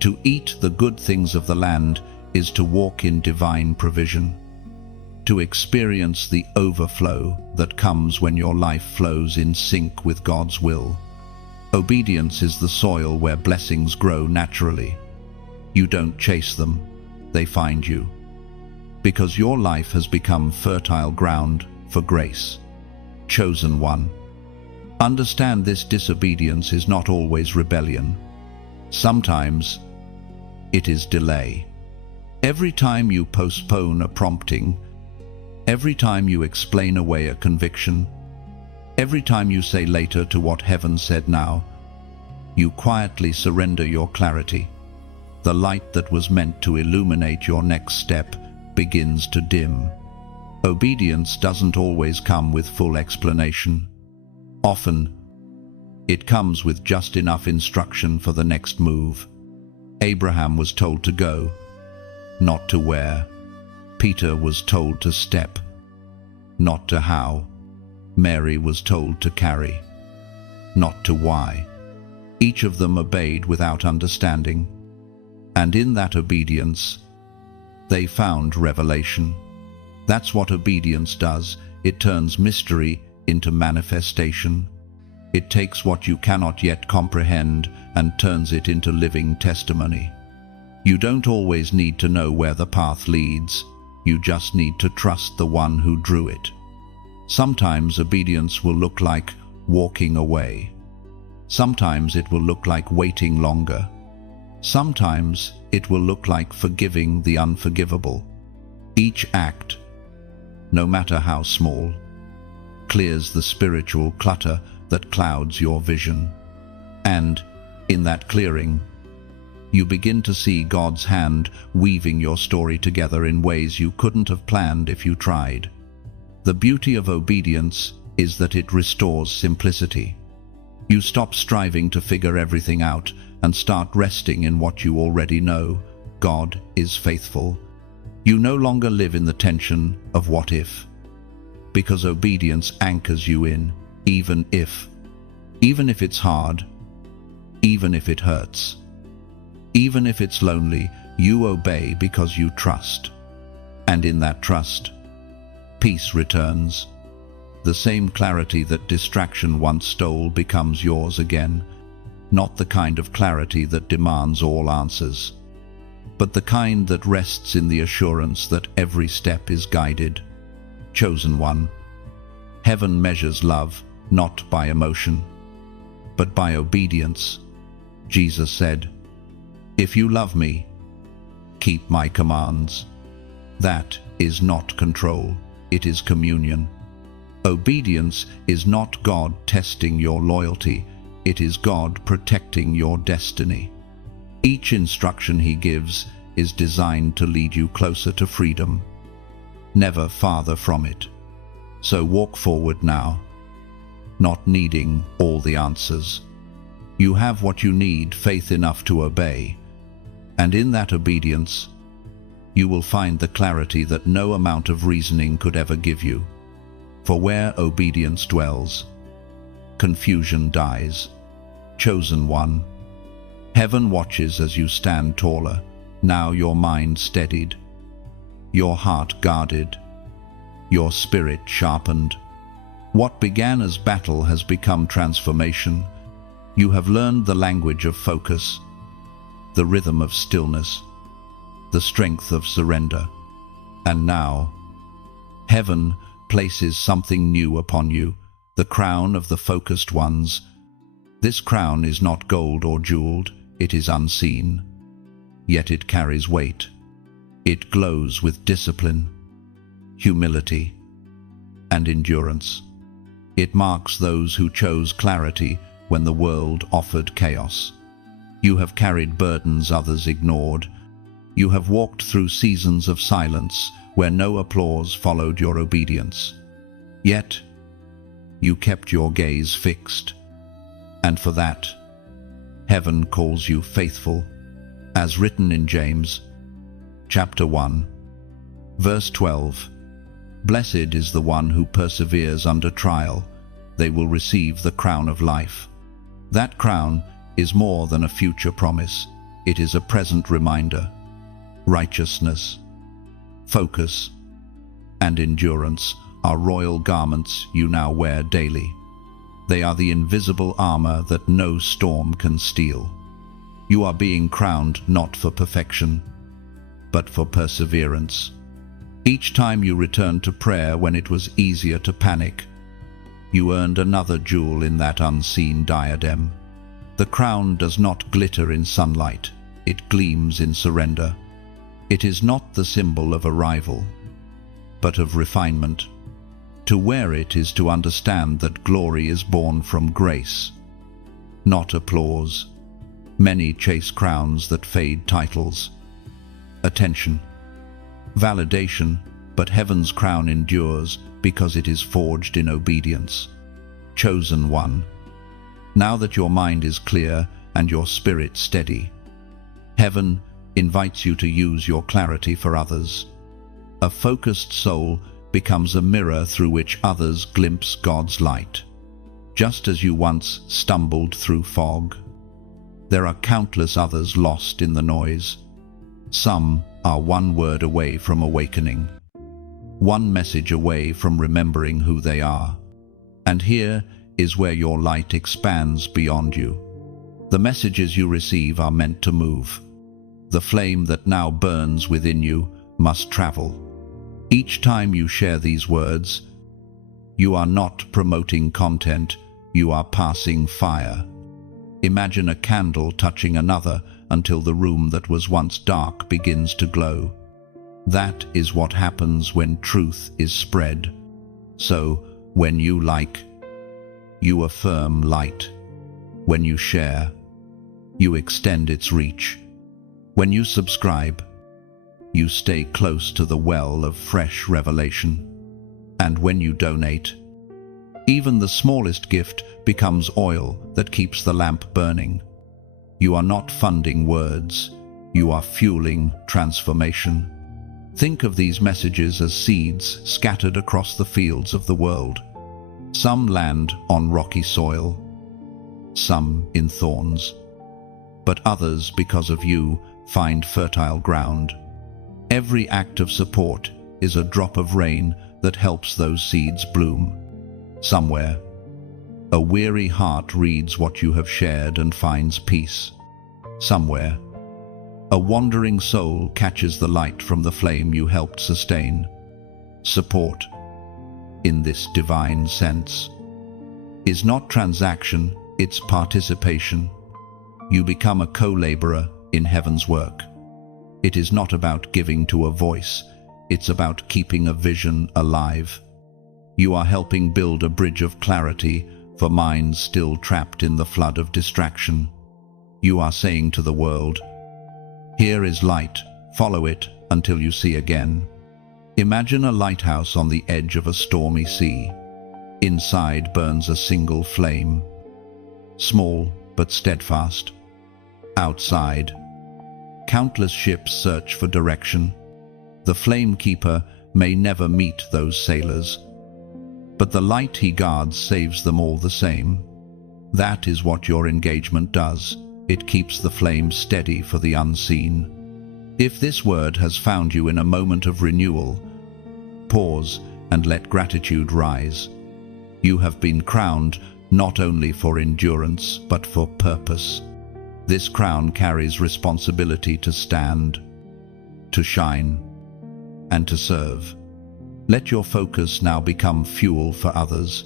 To eat the good things of the land is to walk in divine provision, to experience the overflow that comes when your life flows in sync with God's will. Obedience is the soil where blessings grow naturally. You don't chase them, they find you. because your life has become fertile ground for grace. Chosen one. Understand this: disobedience is not always rebellion. Sometimes it is delay. Every time you postpone a prompting, every time you explain away a conviction, every time you say later to what heaven said now, you quietly surrender your clarity. The light that was meant to illuminate your next step begins to dim. Obedience doesn't always come with full explanation. Often, it comes with just enough instruction for the next move. Abraham was told to go, not to where. Peter was told to step, not to how. Mary was told to carry, not to why. Each of them obeyed without understanding, and in that obedience, they found revelation. That's what obedience does. It turns mystery into manifestation. It takes what you cannot yet comprehend and turns it into living testimony. You don't always need to know where the path leads. You just need to trust the one who drew it. Sometimes obedience will look like walking away. Sometimes it will look like waiting longer. Sometimes it will look like forgiving the unforgivable. Each act, no matter how small, clears the spiritual clutter that clouds your vision. And in that clearing, you begin to see God's hand weaving your story together in ways you couldn't have planned if you tried. The beauty of obedience is that it restores simplicity. You stop striving to figure everything out and start resting in what you already know. God is faithful. You no longer live in the tension of what if, because obedience anchors you in, even if it's hard, even if it hurts, even if it's lonely, you obey because you trust. And in that trust, peace returns. The same clarity that distraction once stole becomes yours again, not the kind of clarity that demands all answers, but the kind that rests in the assurance that every step is guided. Chosen one. Heaven measures love not by emotion, but by obedience. Jesus said, "If you love me, keep my commands." That is not control, it is communion. Obedience is not God testing your loyalty, it is God protecting your destiny. Each instruction He gives is designed to lead you closer to freedom, never farther from it. So walk forward now, not needing all the answers. You have what you need, faith enough to obey, and in that obedience, you will find the clarity that no amount of reasoning could ever give you. For where obedience dwells, confusion dies. Chosen one. Heaven watches as you stand taller, now your mind steadied, your heart guarded, your spirit sharpened. What began as battle has become transformation. You have learned the language of focus, the rhythm of stillness, the strength of surrender. And now, heaven places something new upon you, the crown of the focused ones. This crown is not gold or jeweled, it is unseen, yet it carries weight. It glows with discipline, humility, and endurance. It marks those who chose clarity when the world offered chaos. You have carried burdens others ignored. You have walked through seasons of silence where no applause followed your obedience. Yet, you kept your gaze fixed, and for that, heaven calls you faithful, as written in James, chapter 1, verse 12. Blessed is the one who perseveres under trial. They will receive the crown of life. That crown is more than a future promise. It is a present reminder. Righteousness, focus, and endurance are royal garments you now wear daily. They are the invisible armor that no storm can steal. You are being crowned not for perfection, but for perseverance. Each time you returned to prayer when it was easier to panic, you earned another jewel in that unseen diadem. The crown does not glitter in sunlight, it gleams in surrender. It is not the symbol of arrival, but of refinement. To wear it is to understand that glory is born from grace, not applause. Many chase crowns that fade titles, attention, validation, but heaven's crown endures because it is forged in obedience. Chosen one, now that your mind is clear and your spirit steady, heaven invites you to use your clarity for others. A focused soul becomes a mirror through which others glimpse God's light. Just as you once stumbled through fog, there are countless others lost in the noise. Some are one word away from awakening, one message away from remembering who they are. And here is where your light expands beyond you. The messages you receive are meant to move. The flame that now burns within you must travel. Each time you share these words, you are not promoting content, you are passing fire. Imagine a candle touching another until the room that was once dark begins to glow. That is what happens when truth is spread. So, when you like, you affirm light. When you share, you extend its reach. When you subscribe, you stay close to the well of fresh revelation. And when you donate, even the smallest gift becomes oil that keeps the lamp burning. You are not funding words, you are fueling transformation. Think of these messages as seeds scattered across the fields of the world. Some land on rocky soil, some in thorns, but others, because of you, find fertile ground. Every act of support is a drop of rain that helps those seeds bloom. Somewhere, a weary heart reads what you have shared and finds peace. Somewhere, a wandering soul catches the light from the flame you helped sustain. Support, in this divine sense, is not transaction, it's participation. You become a co-laborer in heaven's work. It is not about giving to a voice, it's about keeping a vision alive. You are helping build a bridge of clarity for minds still trapped in the flood of distraction. You are saying to the world, here is light, follow it until you see again. Imagine a lighthouse on the edge of a stormy sea. Inside burns a single flame, small but steadfast. Outside, countless ships search for direction. The flame keeper may never meet those sailors, but the light he guards saves them all the same. That is what your engagement does. It keeps the flame steady for the unseen. If this word has found you in a moment of renewal, pause and let gratitude rise. You have been crowned not only for endurance, but for purpose. This crown carries responsibility to stand, to shine, and to serve. Let your focus now become fuel for others.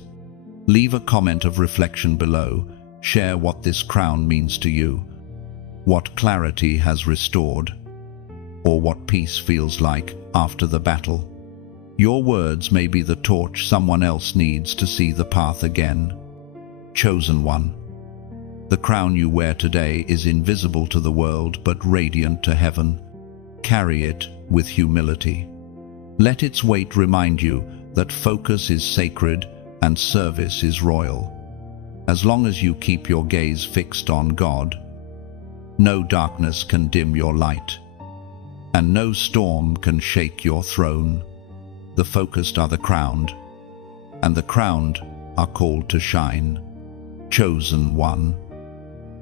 Leave a comment of reflection below. Share what this crown means to you, what clarity has restored, or what peace feels like after the battle. Your words may be the torch someone else needs to see the path again. Chosen one. The crown you wear today is invisible to the world but radiant to heaven. Carry it with humility. Let its weight remind you that focus is sacred and service is royal. As long as you keep your gaze fixed on God, no darkness can dim your light, and no storm can shake your throne. The focused are the crowned, and the crowned are called to shine. Chosen one.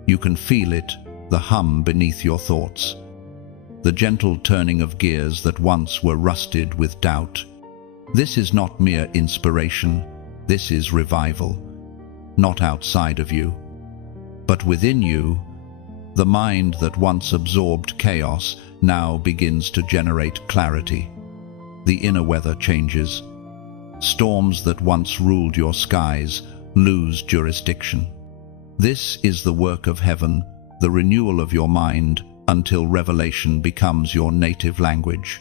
You can feel it, the hum beneath your thoughts, the gentle turning of gears that once were rusted with doubt. This is not mere inspiration, this is revival. Not outside of you, but within you. The mind that once absorbed chaos now begins to generate clarity. the inner weather changes. Storms that once ruled your skies lose jurisdiction. This is the work of heaven, the renewal of your mind until revelation becomes your native language.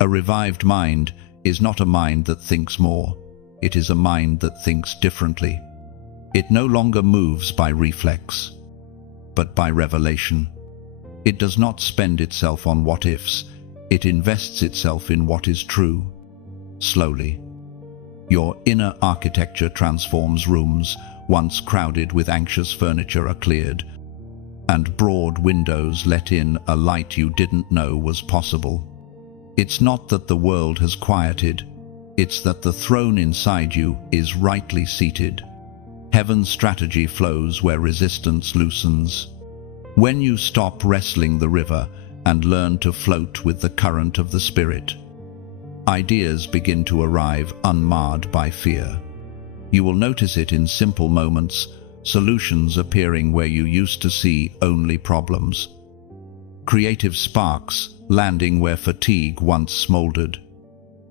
A revived mind is not a mind that thinks more. It is a mind that thinks differently. It no longer moves by reflex, but by revelation. It does not spend itself on what-ifs. It invests itself in what is true. Slowly, your inner architecture transforms. Rooms once crowded with anxious furniture are cleared, and broad windows let in a light you didn't know was possible. It's not that the world has quieted, it's that the throne inside you is rightly seated. Heaven's strategy flows where resistance loosens. When you stop wrestling the river and learn to float with the current of the Spirit, ideas begin to arrive unmarred by fear. You will notice it in simple moments, solutions appearing where you used to see only problems. Creative sparks landing where fatigue once smoldered.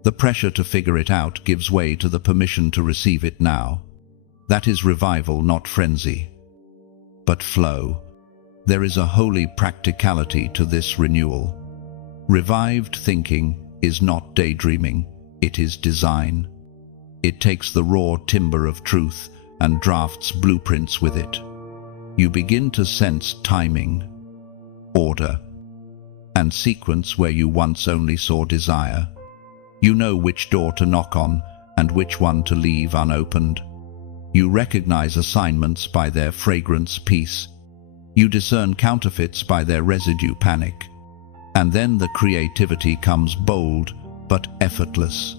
The pressure to figure it out gives way to the permission to receive it now. That is revival, not frenzy, but flow. There is a holy practicality to this renewal. Revived thinking is not daydreaming, it is design. It takes the raw timber of truth and drafts blueprints with it. You begin to sense timing, order, and sequence where you once only saw desire. You know which door to knock on and which one to leave unopened. You recognize assignments by their fragrance, peace. You discern counterfeits by their residue, panic. And then the creativity comes, bold but effortless.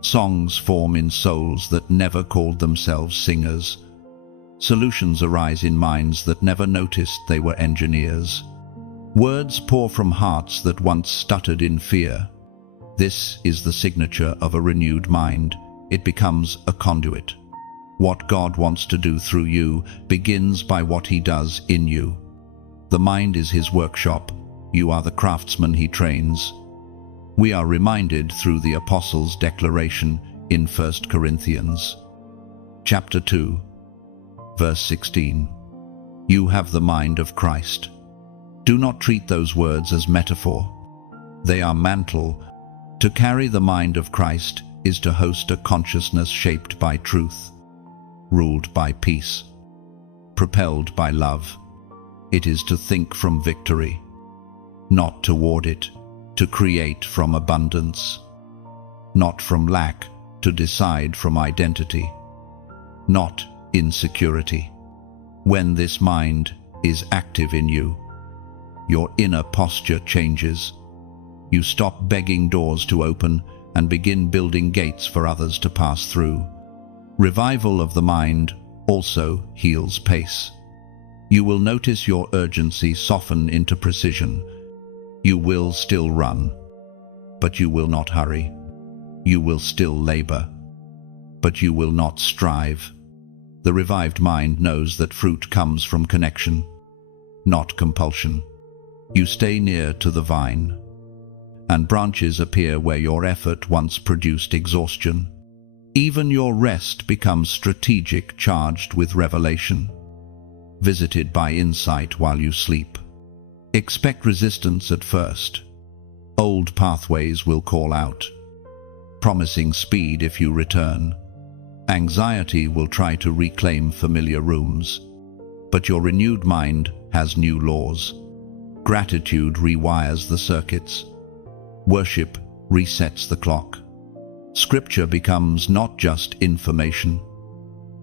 Songs form in souls that never called themselves singers. Solutions arise in minds that never noticed they were engineers. Words pour from hearts that once stuttered in fear. This is the signature of a renewed mind. It becomes a conduit. What God wants to do through you begins by what He does in you. The mind is His workshop. You are the craftsman He trains. We are reminded through the Apostles' declaration in 1 Corinthians, chapter 2, verse 16. You have the mind of Christ. Do not treat those words as metaphor. They are mantle. To carry the mind of Christ is to host a consciousness shaped by truth, ruled by peace, propelled by love. It is to think from victory, not toward it, to create from abundance, not from lack, to decide from identity, not insecurity. When this mind is active in you, your inner posture changes. You stop begging doors to open and begin building gates for others to pass through. Revival of the mind also heals pace. You will notice your urgency soften into precision. You will still run, but you will not hurry. You will still labor, but you will not strive. The revived mind knows that fruit comes from connection, not compulsion. You stay near to the vine, and branches appear where your effort once produced exhaustion. Even your rest becomes strategic, charged with revelation, visited by insight while you sleep. Expect resistance at first. Old pathways will call out, promising speed if you return. Anxiety will try to reclaim familiar rooms, but your renewed mind has new laws. Gratitude rewires the circuits. Worship resets the clock. Scripture becomes not just information,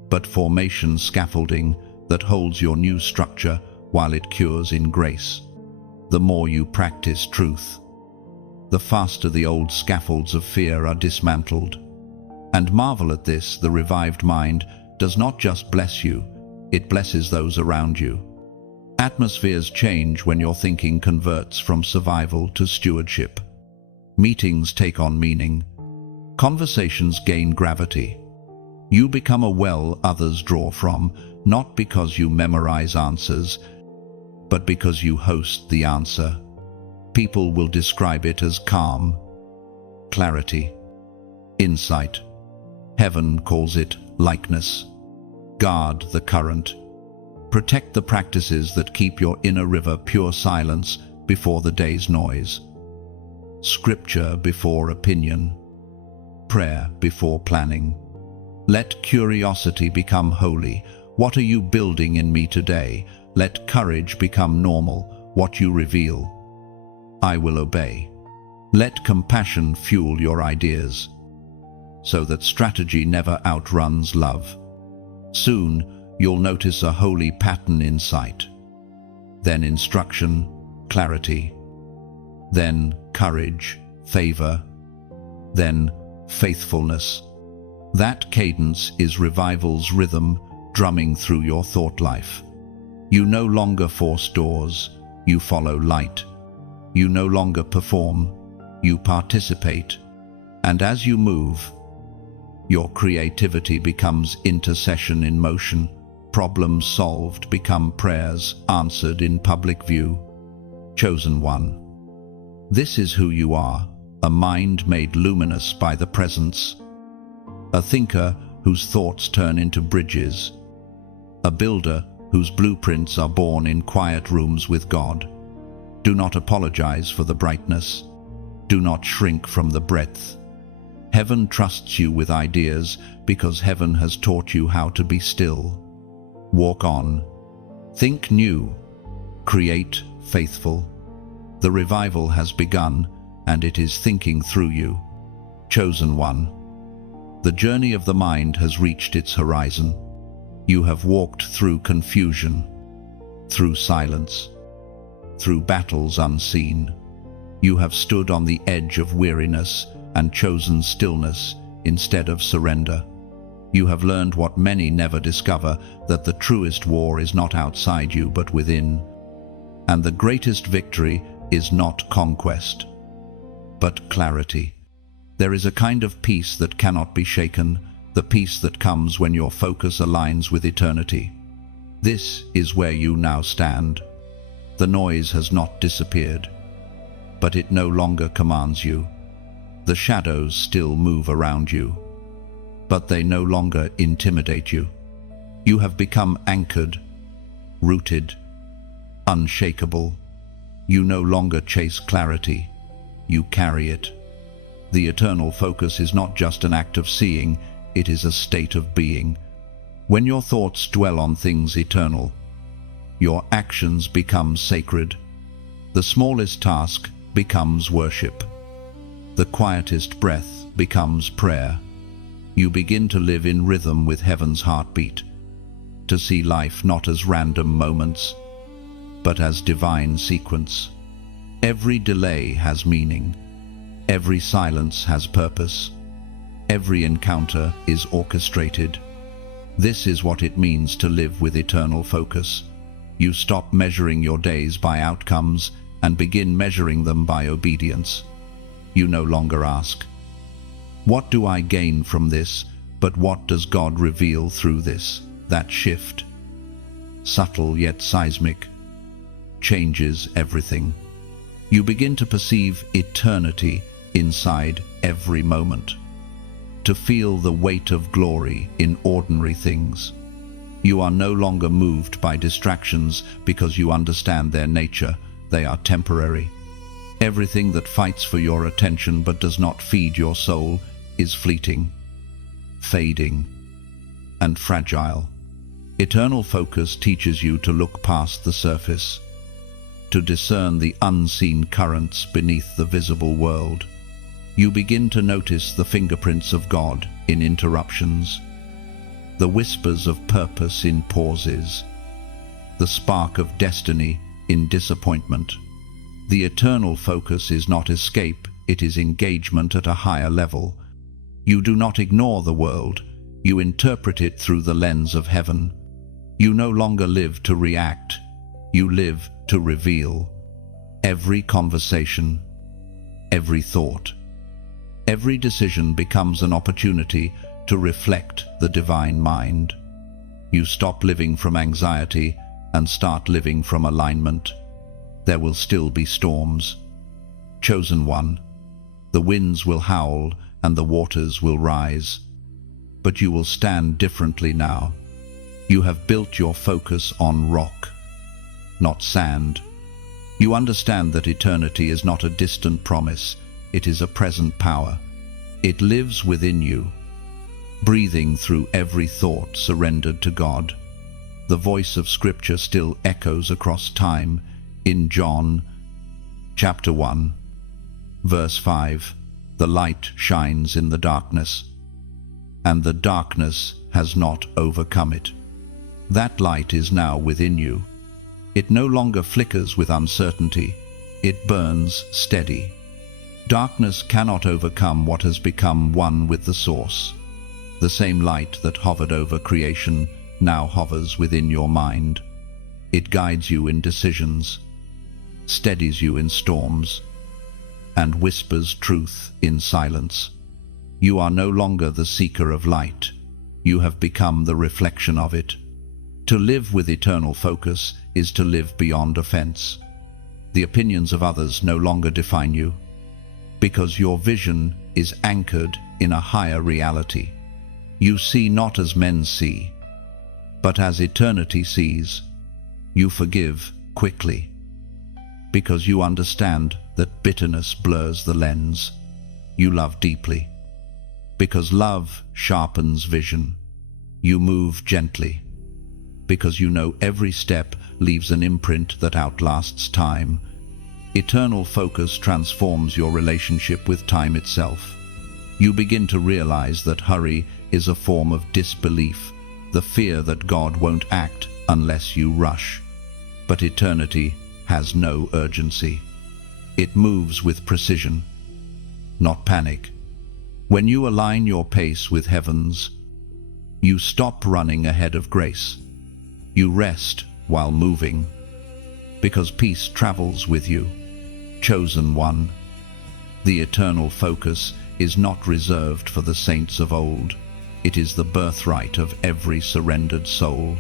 but formation scaffolding that holds your new structure while it cures in grace. The more you practice truth, the faster the old scaffolds of fear are dismantled. And marvel at this, the revived mind does not just bless you, it blesses those around you. Atmospheres change when your thinking converts from survival to stewardship. Meetings take on meaning. Conversations gain gravity. You become a well others draw from, not because you memorize answers, but because you host the answer. People will describe it as calm, clarity, insight. Heaven calls it likeness. Guard the current. Protect the practices that keep your inner river pure silence before the day's noise. Scripture before opinion. Prayer before planning. Let curiosity become holy. What are you building in me today? Let courage become normal, what you reveal. I will obey. Let compassion fuel your ideas, so that strategy never outruns love. Soon, you'll notice a holy pattern in sight. Then instruction, clarity. Then courage, favor. Then faithfulness. That cadence is revival's rhythm drumming through your thought life. You no longer force doors, you follow light. You no longer perform, you participate. And as you move, your creativity becomes intercession in motion. Problems solved become prayers answered in public view. Chosen one. This is who you are, a mind made luminous by the presence. A thinker whose thoughts turn into bridges. A builder whose blueprints are born in quiet rooms with God. Do not apologize for the brightness. Do not shrink from the breadth. Heaven trusts you with ideas because heaven has taught you how to be still. Walk on. Think new. Create faithful. The revival has begun, and it is thinking through you. Chosen one. The journey of the mind has reached its horizon. You have walked through confusion, through silence, through battles unseen. You have stood on the edge of weariness and chosen stillness instead of surrender. You have learned what many never discover, that the truest war is not outside you but within. And the greatest victory is not conquest, but clarity. There is a kind of peace that cannot be shaken, the peace that comes when your focus aligns with eternity. This is where you now stand. The noise has not disappeared, but it no longer commands you. The shadows still move around you, but they no longer intimidate you. You have become anchored, rooted, unshakable. You no longer chase clarity, you carry it. The eternal focus is not just an act of seeing, it is a state of being. When your thoughts dwell on things eternal, your actions become sacred. The smallest task becomes worship. The quietest breath becomes prayer. You begin to live in rhythm with heaven's heartbeat, to see life not as random moments, but as divine sequence. Every delay has meaning. Every silence has purpose. Every encounter is orchestrated. This is what it means to live with eternal focus. You stop measuring your days by outcomes and begin measuring them by obedience. You no longer ask, "What do I gain from this?" but "What does God reveal through this?" That shift, subtle yet seismic, changes everything. You begin to perceive eternity inside every moment, to feel the weight of glory in ordinary things. You are no longer moved by distractions because you understand their nature. They are temporary. Everything that fights for your attention but does not feed your soul is fleeting, fading, and fragile. Eternal focus teaches you to look past the surface, to discern the unseen currents beneath the visible world. You begin to notice the fingerprints of God in interruptions, the whispers of purpose in pauses, the spark of destiny in disappointment. The eternal focus is not escape, it is engagement at a higher level. You do not ignore the world, you interpret it through the lens of heaven. You no longer live to react, you live to reveal. Every conversation, every thought, every decision becomes an opportunity to reflect the divine mind. You stop living from anxiety and start living from alignment. There will still be storms. Chosen one, The winds will howl and the waters will rise. But you will stand differently now. You have built your focus on rock, not sand. You understand that eternity is not a distant promise, it is a present power. It lives within you, breathing through every thought surrendered to God. The voice of Scripture still echoes across time in John chapter 1, verse 5. The light shines in the darkness, and the darkness has not overcome it. That light is now within you. It no longer flickers with uncertainty, it burns steady. Darkness cannot overcome what has become one with the source. The same light that hovered over creation now hovers within your mind. It guides you in decisions, steadies you in storms, and whispers truth in silence. You are no longer the seeker of light. You have become the reflection of it. To live with eternal focus is to live beyond offense. The opinions of others no longer define you, because your vision is anchored in a higher reality. You see not as men see, but as eternity sees. You forgive quickly, because you understand that bitterness blurs the lens. You love deeply, because love sharpens vision. You move gently, because you know every step leaves an imprint that outlasts time. Eternal focus transforms your relationship with time itself. You begin to realize that hurry is a form of disbelief, the fear that God won't act unless you rush. But eternity has no urgency. It moves with precision, not panic. When you align your pace with heaven's, you stop running ahead of grace. You rest while moving, because peace travels with you. Chosen one, the eternal focus is not reserved for the saints of old. It is the birthright of every surrendered soul.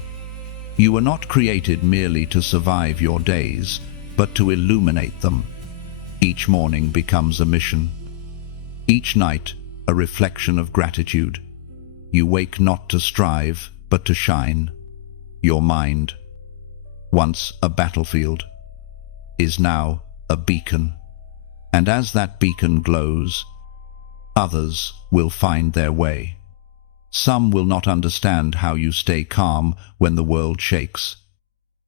You were not created merely to survive your days, but to illuminate them. Each morning becomes a mission. Each night a reflection of gratitude. You wake not to strive, but to shine. Your mind, once a battlefield, is now a beacon. And as that beacon glows, others will find their way. Some will not understand how you stay calm when the world shakes.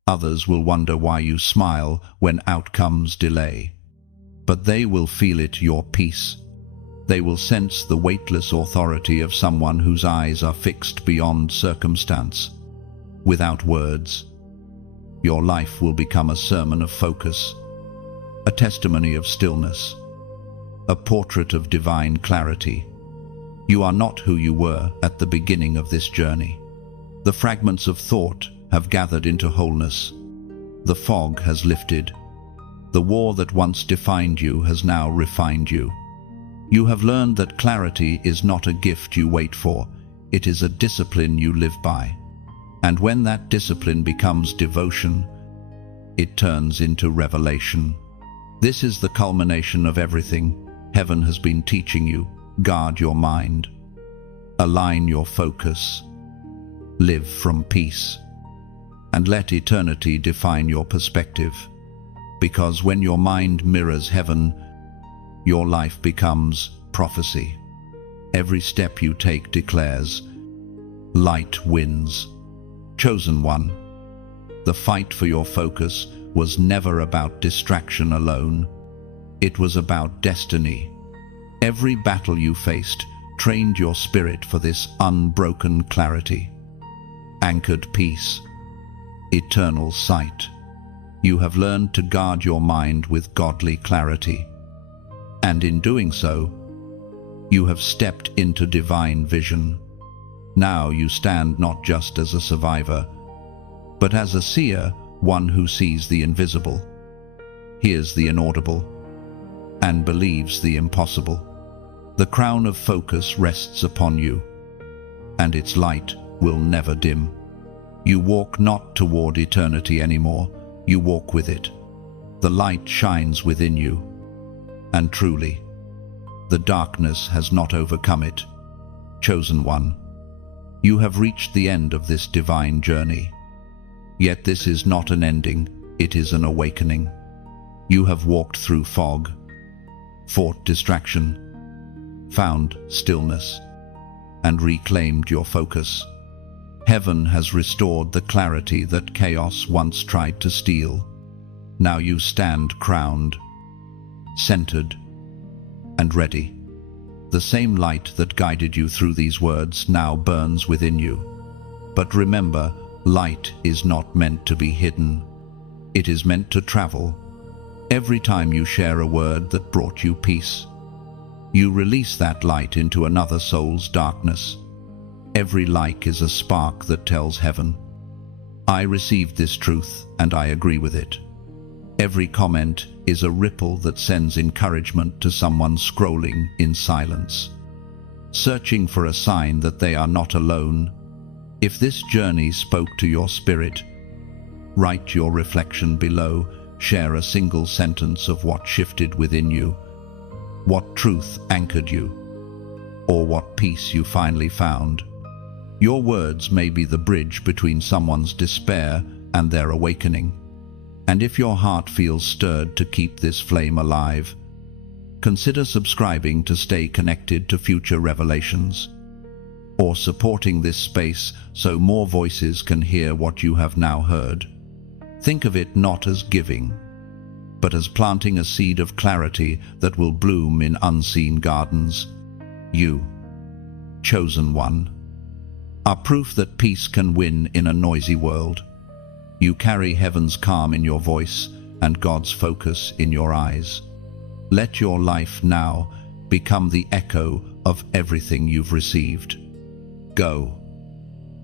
Others will wonder why you smile when outcomes delay. But they will feel it, your peace. They will sense the weightless authority of someone whose eyes are fixed beyond circumstance. Without words, your life will become a sermon of focus, a testimony of stillness, a portrait of divine clarity. You are not who you were at the beginning of this journey. The fragments of thought have gathered into wholeness. The fog has lifted. The war that once defined you has now refined you. You have learned that clarity is not a gift you wait for, it is a discipline you live by. And when that discipline becomes devotion, it turns into revelation. This is the culmination of everything heaven has been teaching you. Guard your mind. Align your focus. Live from peace. And let eternity define your perspective. Because when your mind mirrors heaven, your life becomes prophecy. Every step you take declares, light wins. Chosen one, the fight for your focus was never about distraction alone. It was about destiny. Every battle you faced trained your spirit for this unbroken clarity. Anchored peace, eternal sight. You have learned to guard your mind with godly clarity. And in doing so, you have stepped into divine vision. Now you stand not just as a survivor, but as a seer, one who sees the invisible, hears the inaudible, and believes the impossible. The crown of focus rests upon you, and its light will never dim. You walk not toward eternity anymore, you walk with it. The light shines within you, and truly, The darkness has not overcome it. Chosen one, you have reached the end of this divine journey. Yet this is not an ending, it is an awakening. You have walked through fog, fought distraction, found stillness, and reclaimed your focus. Heaven has restored the clarity that chaos once tried to steal. Now you stand crowned, centered, and ready. The same light that guided you through these words now burns within you. But remember, light is not meant to be hidden. It is meant to travel. Every time you share a word that brought you peace, you release that light into another soul's darkness. Every like is a spark that tells heaven, I received this truth and I agree with it. Every comment is a ripple that sends encouragement to someone scrolling in silence, searching for a sign that they are not alone. If this journey spoke to your spirit, write your reflection below. Share a single sentence of what shifted within you, what truth anchored you, or what peace you finally found. Your words may be the bridge between someone's despair and their awakening. And if your heart feels stirred to keep this flame alive, consider subscribing to stay connected to future revelations, or supporting this space so more voices can hear what you have now heard. Think of it not as giving, but as planting a seed of clarity that will bloom in unseen gardens. You, chosen one, are proof that peace can win in a noisy world. You carry heaven's calm in your voice and God's focus in your eyes. Let your life now become the echo of everything you've received. Go,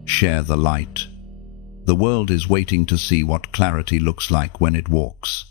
share the light. The world is waiting to see what clarity looks like when it walks.